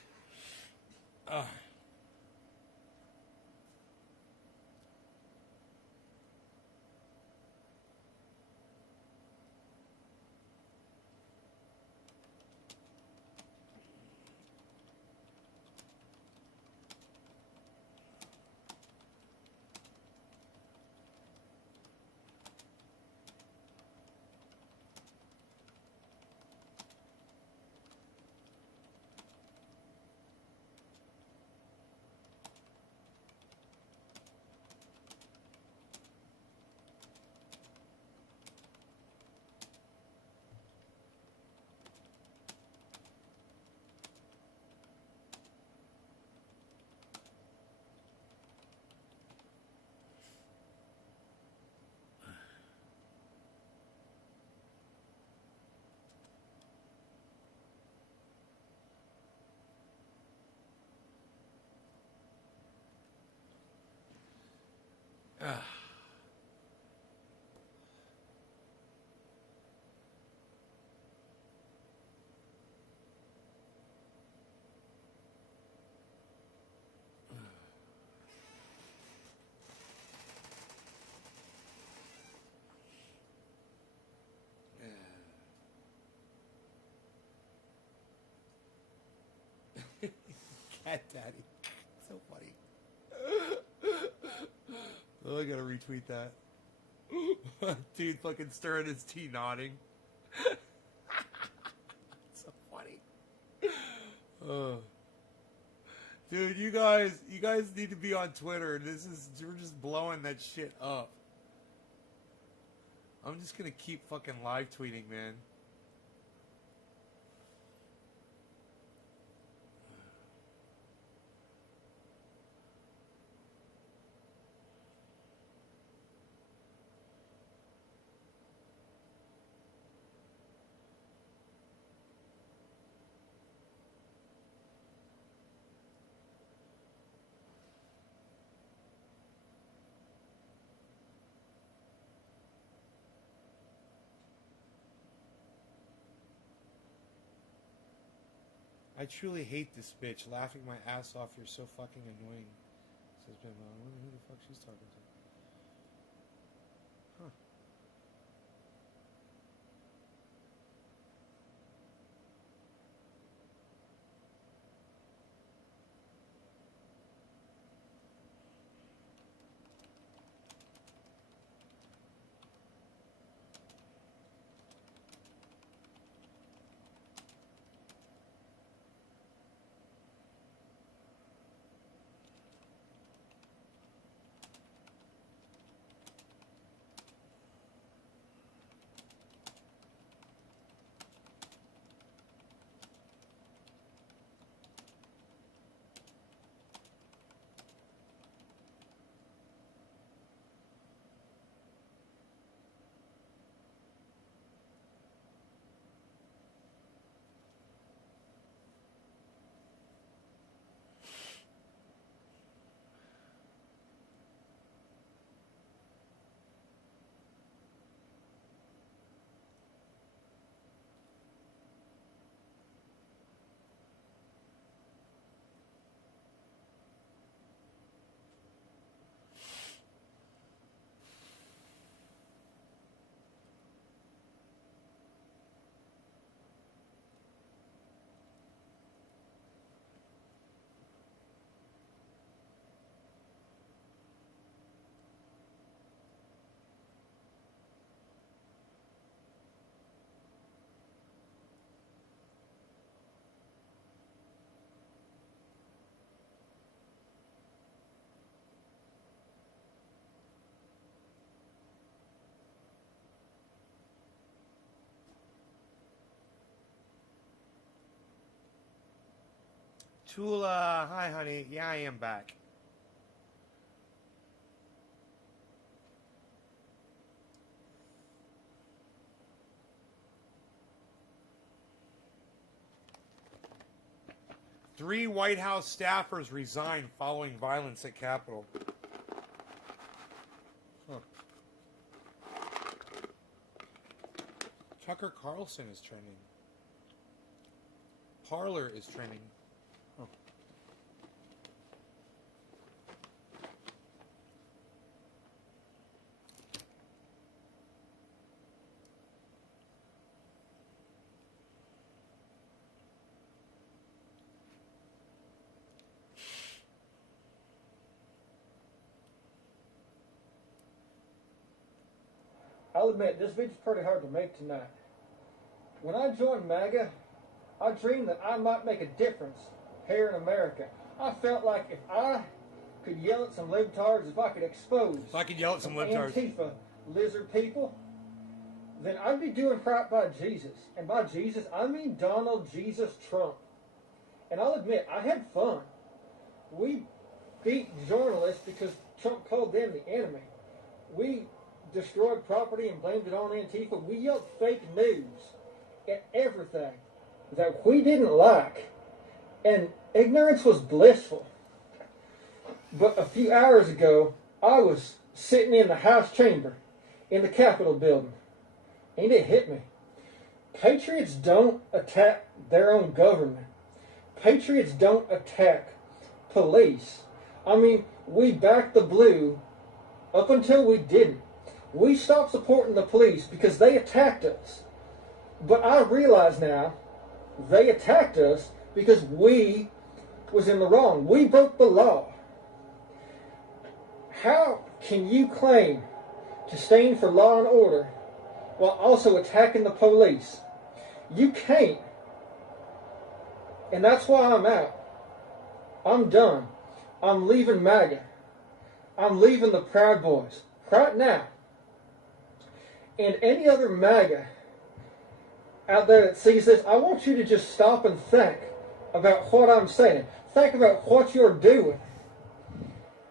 Cat Daddy. So funny. Oh, I gotta retweet that. Dude fucking stirring his tea, nodding. So funny. Dude, you guys need to be on Twitter. We're just blowing that shit up. I'm just gonna keep fucking live tweeting, man. I truly hate this bitch. Laughing my ass off. You're so fucking annoying. Says Ben. I wonder who the fuck she's talking to. Huh. Tula, hi honey. Yeah, I am back. Three White House staffers resign following violence at Capitol. Huh. Tucker Carlson is trending. Parler is trending. Huh. I'll admit, this video's pretty hard to make tonight. When I joined MAGA, I dreamed that I might make a difference here in America. I felt like if I could yell at some libtards, if I could expose some libtards, Antifa lizard people, then I'd be doing right by Jesus. And by Jesus, I mean Donald Jesus Trump. And I'll admit, I had fun. We beat journalists because Trump called them the enemy. We destroyed property and blamed it on Antifa. We yelled fake news at everything that we didn't like. And ignorance was blissful. But a few hours ago, I was sitting in the House chamber in the Capitol building, and it hit me. Patriots don't attack their own government. Patriots don't attack police. I mean, we backed the blue up until we didn't. We stopped supporting the police because they attacked us. But I realize now they attacked us because we was in the wrong. We broke the law. How can you claim to stand for law and order while also attacking the police? You can't. And that's why I'm out. I'm done. I'm leaving MAGA. I'm leaving the Proud Boys right now. And any other MAGA out there that sees this, I want you to just stop and think about what I'm saying. Think about what you're doing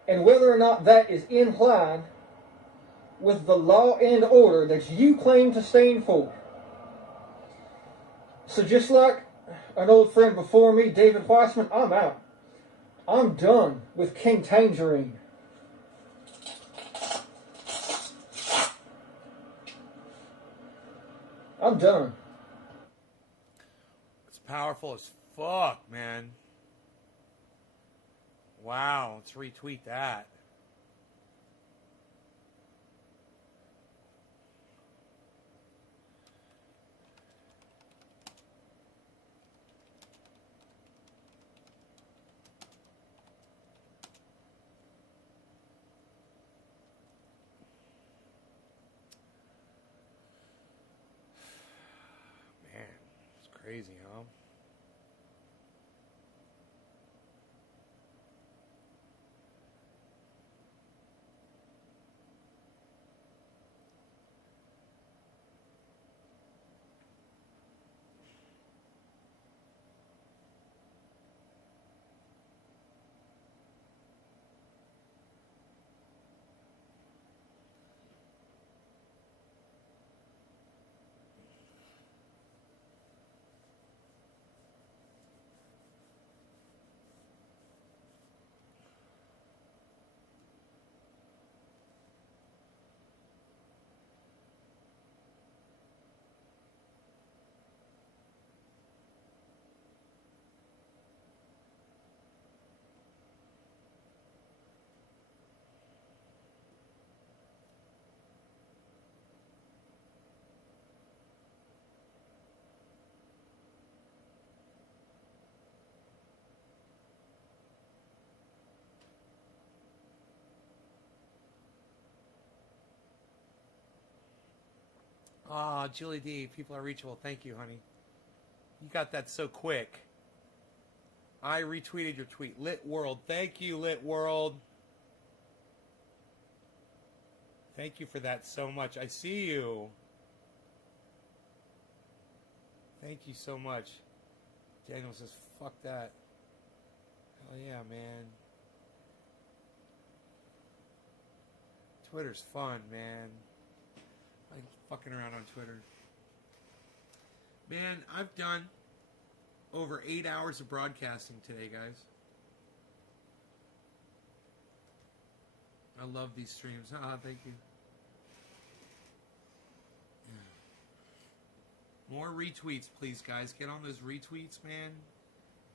and whether or not that is in line with the law and order that you claim to stand for. So just like an old friend before me, David Weissman, I'm out. I'm done with King Tangerine. I'm done. It's powerful as fuck, man. Wow, let's retweet that. Man, it's crazy, huh? Ah, Julie D, people are reachable. Thank you, honey. You got that so quick. I retweeted your tweet. Lit World. Thank you, Lit World. Thank you for that so much. I see you. Thank you so much. Daniel says, fuck that. Hell yeah, man. Twitter's fun, man. I like fucking around on Twitter. Man, I've done over 8 hours of broadcasting today, guys. I love these streams. Ah, thank you. More retweets, please, guys. Get on those retweets, man.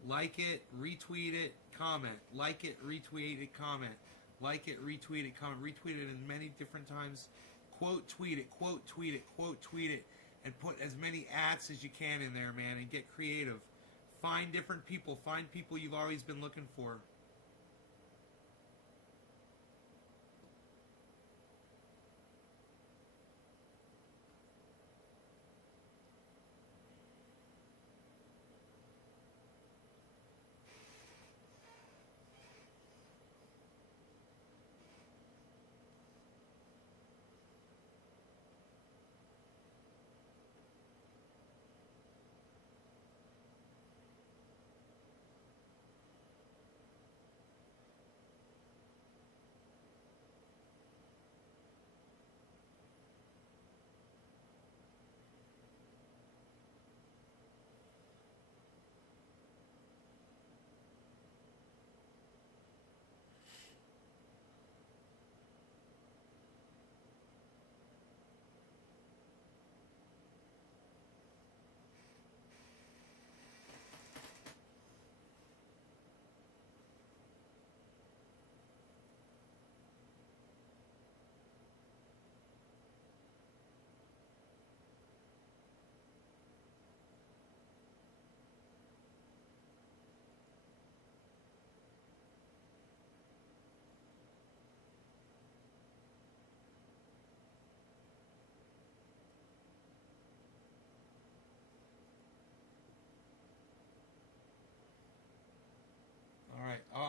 Like it, retweet it, comment. Like it, retweet it, comment. Like it, retweet it, comment. Retweet it as many different times. Quote tweet it, quote tweet it, quote tweet it. And put as many ats as you can in there, man. And get creative. Find different people. Find people you've always been looking for.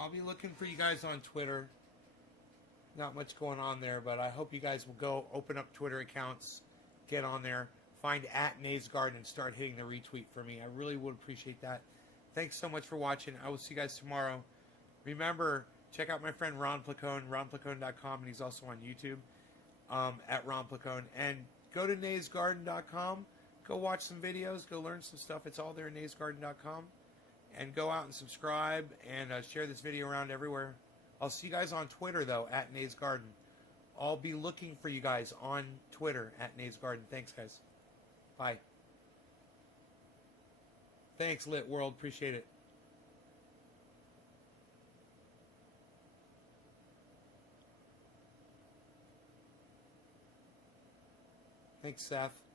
I'll be looking for you guys on Twitter. Not much going on there, but I hope you guys will go open up Twitter accounts, get on there, find @Nays Garden, and start hitting the retweet for me. I really would appreciate that. Thanks so much for watching. I will see you guys tomorrow. Remember, check out my friend Ron Placone, ronplacone.com, and he's also on YouTube at Ron Placone. And go to naysgarden.com. Go watch some videos. Go learn some stuff. It's all there at naysgarden.com. And go out and subscribe and share this video around everywhere. I'll see you guys on Twitter, though, at Nays Garden. I'll be looking for you guys on Twitter at Nays Garden. Thanks, guys. Bye. Thanks, Lit World. Appreciate it. Thanks, Seth.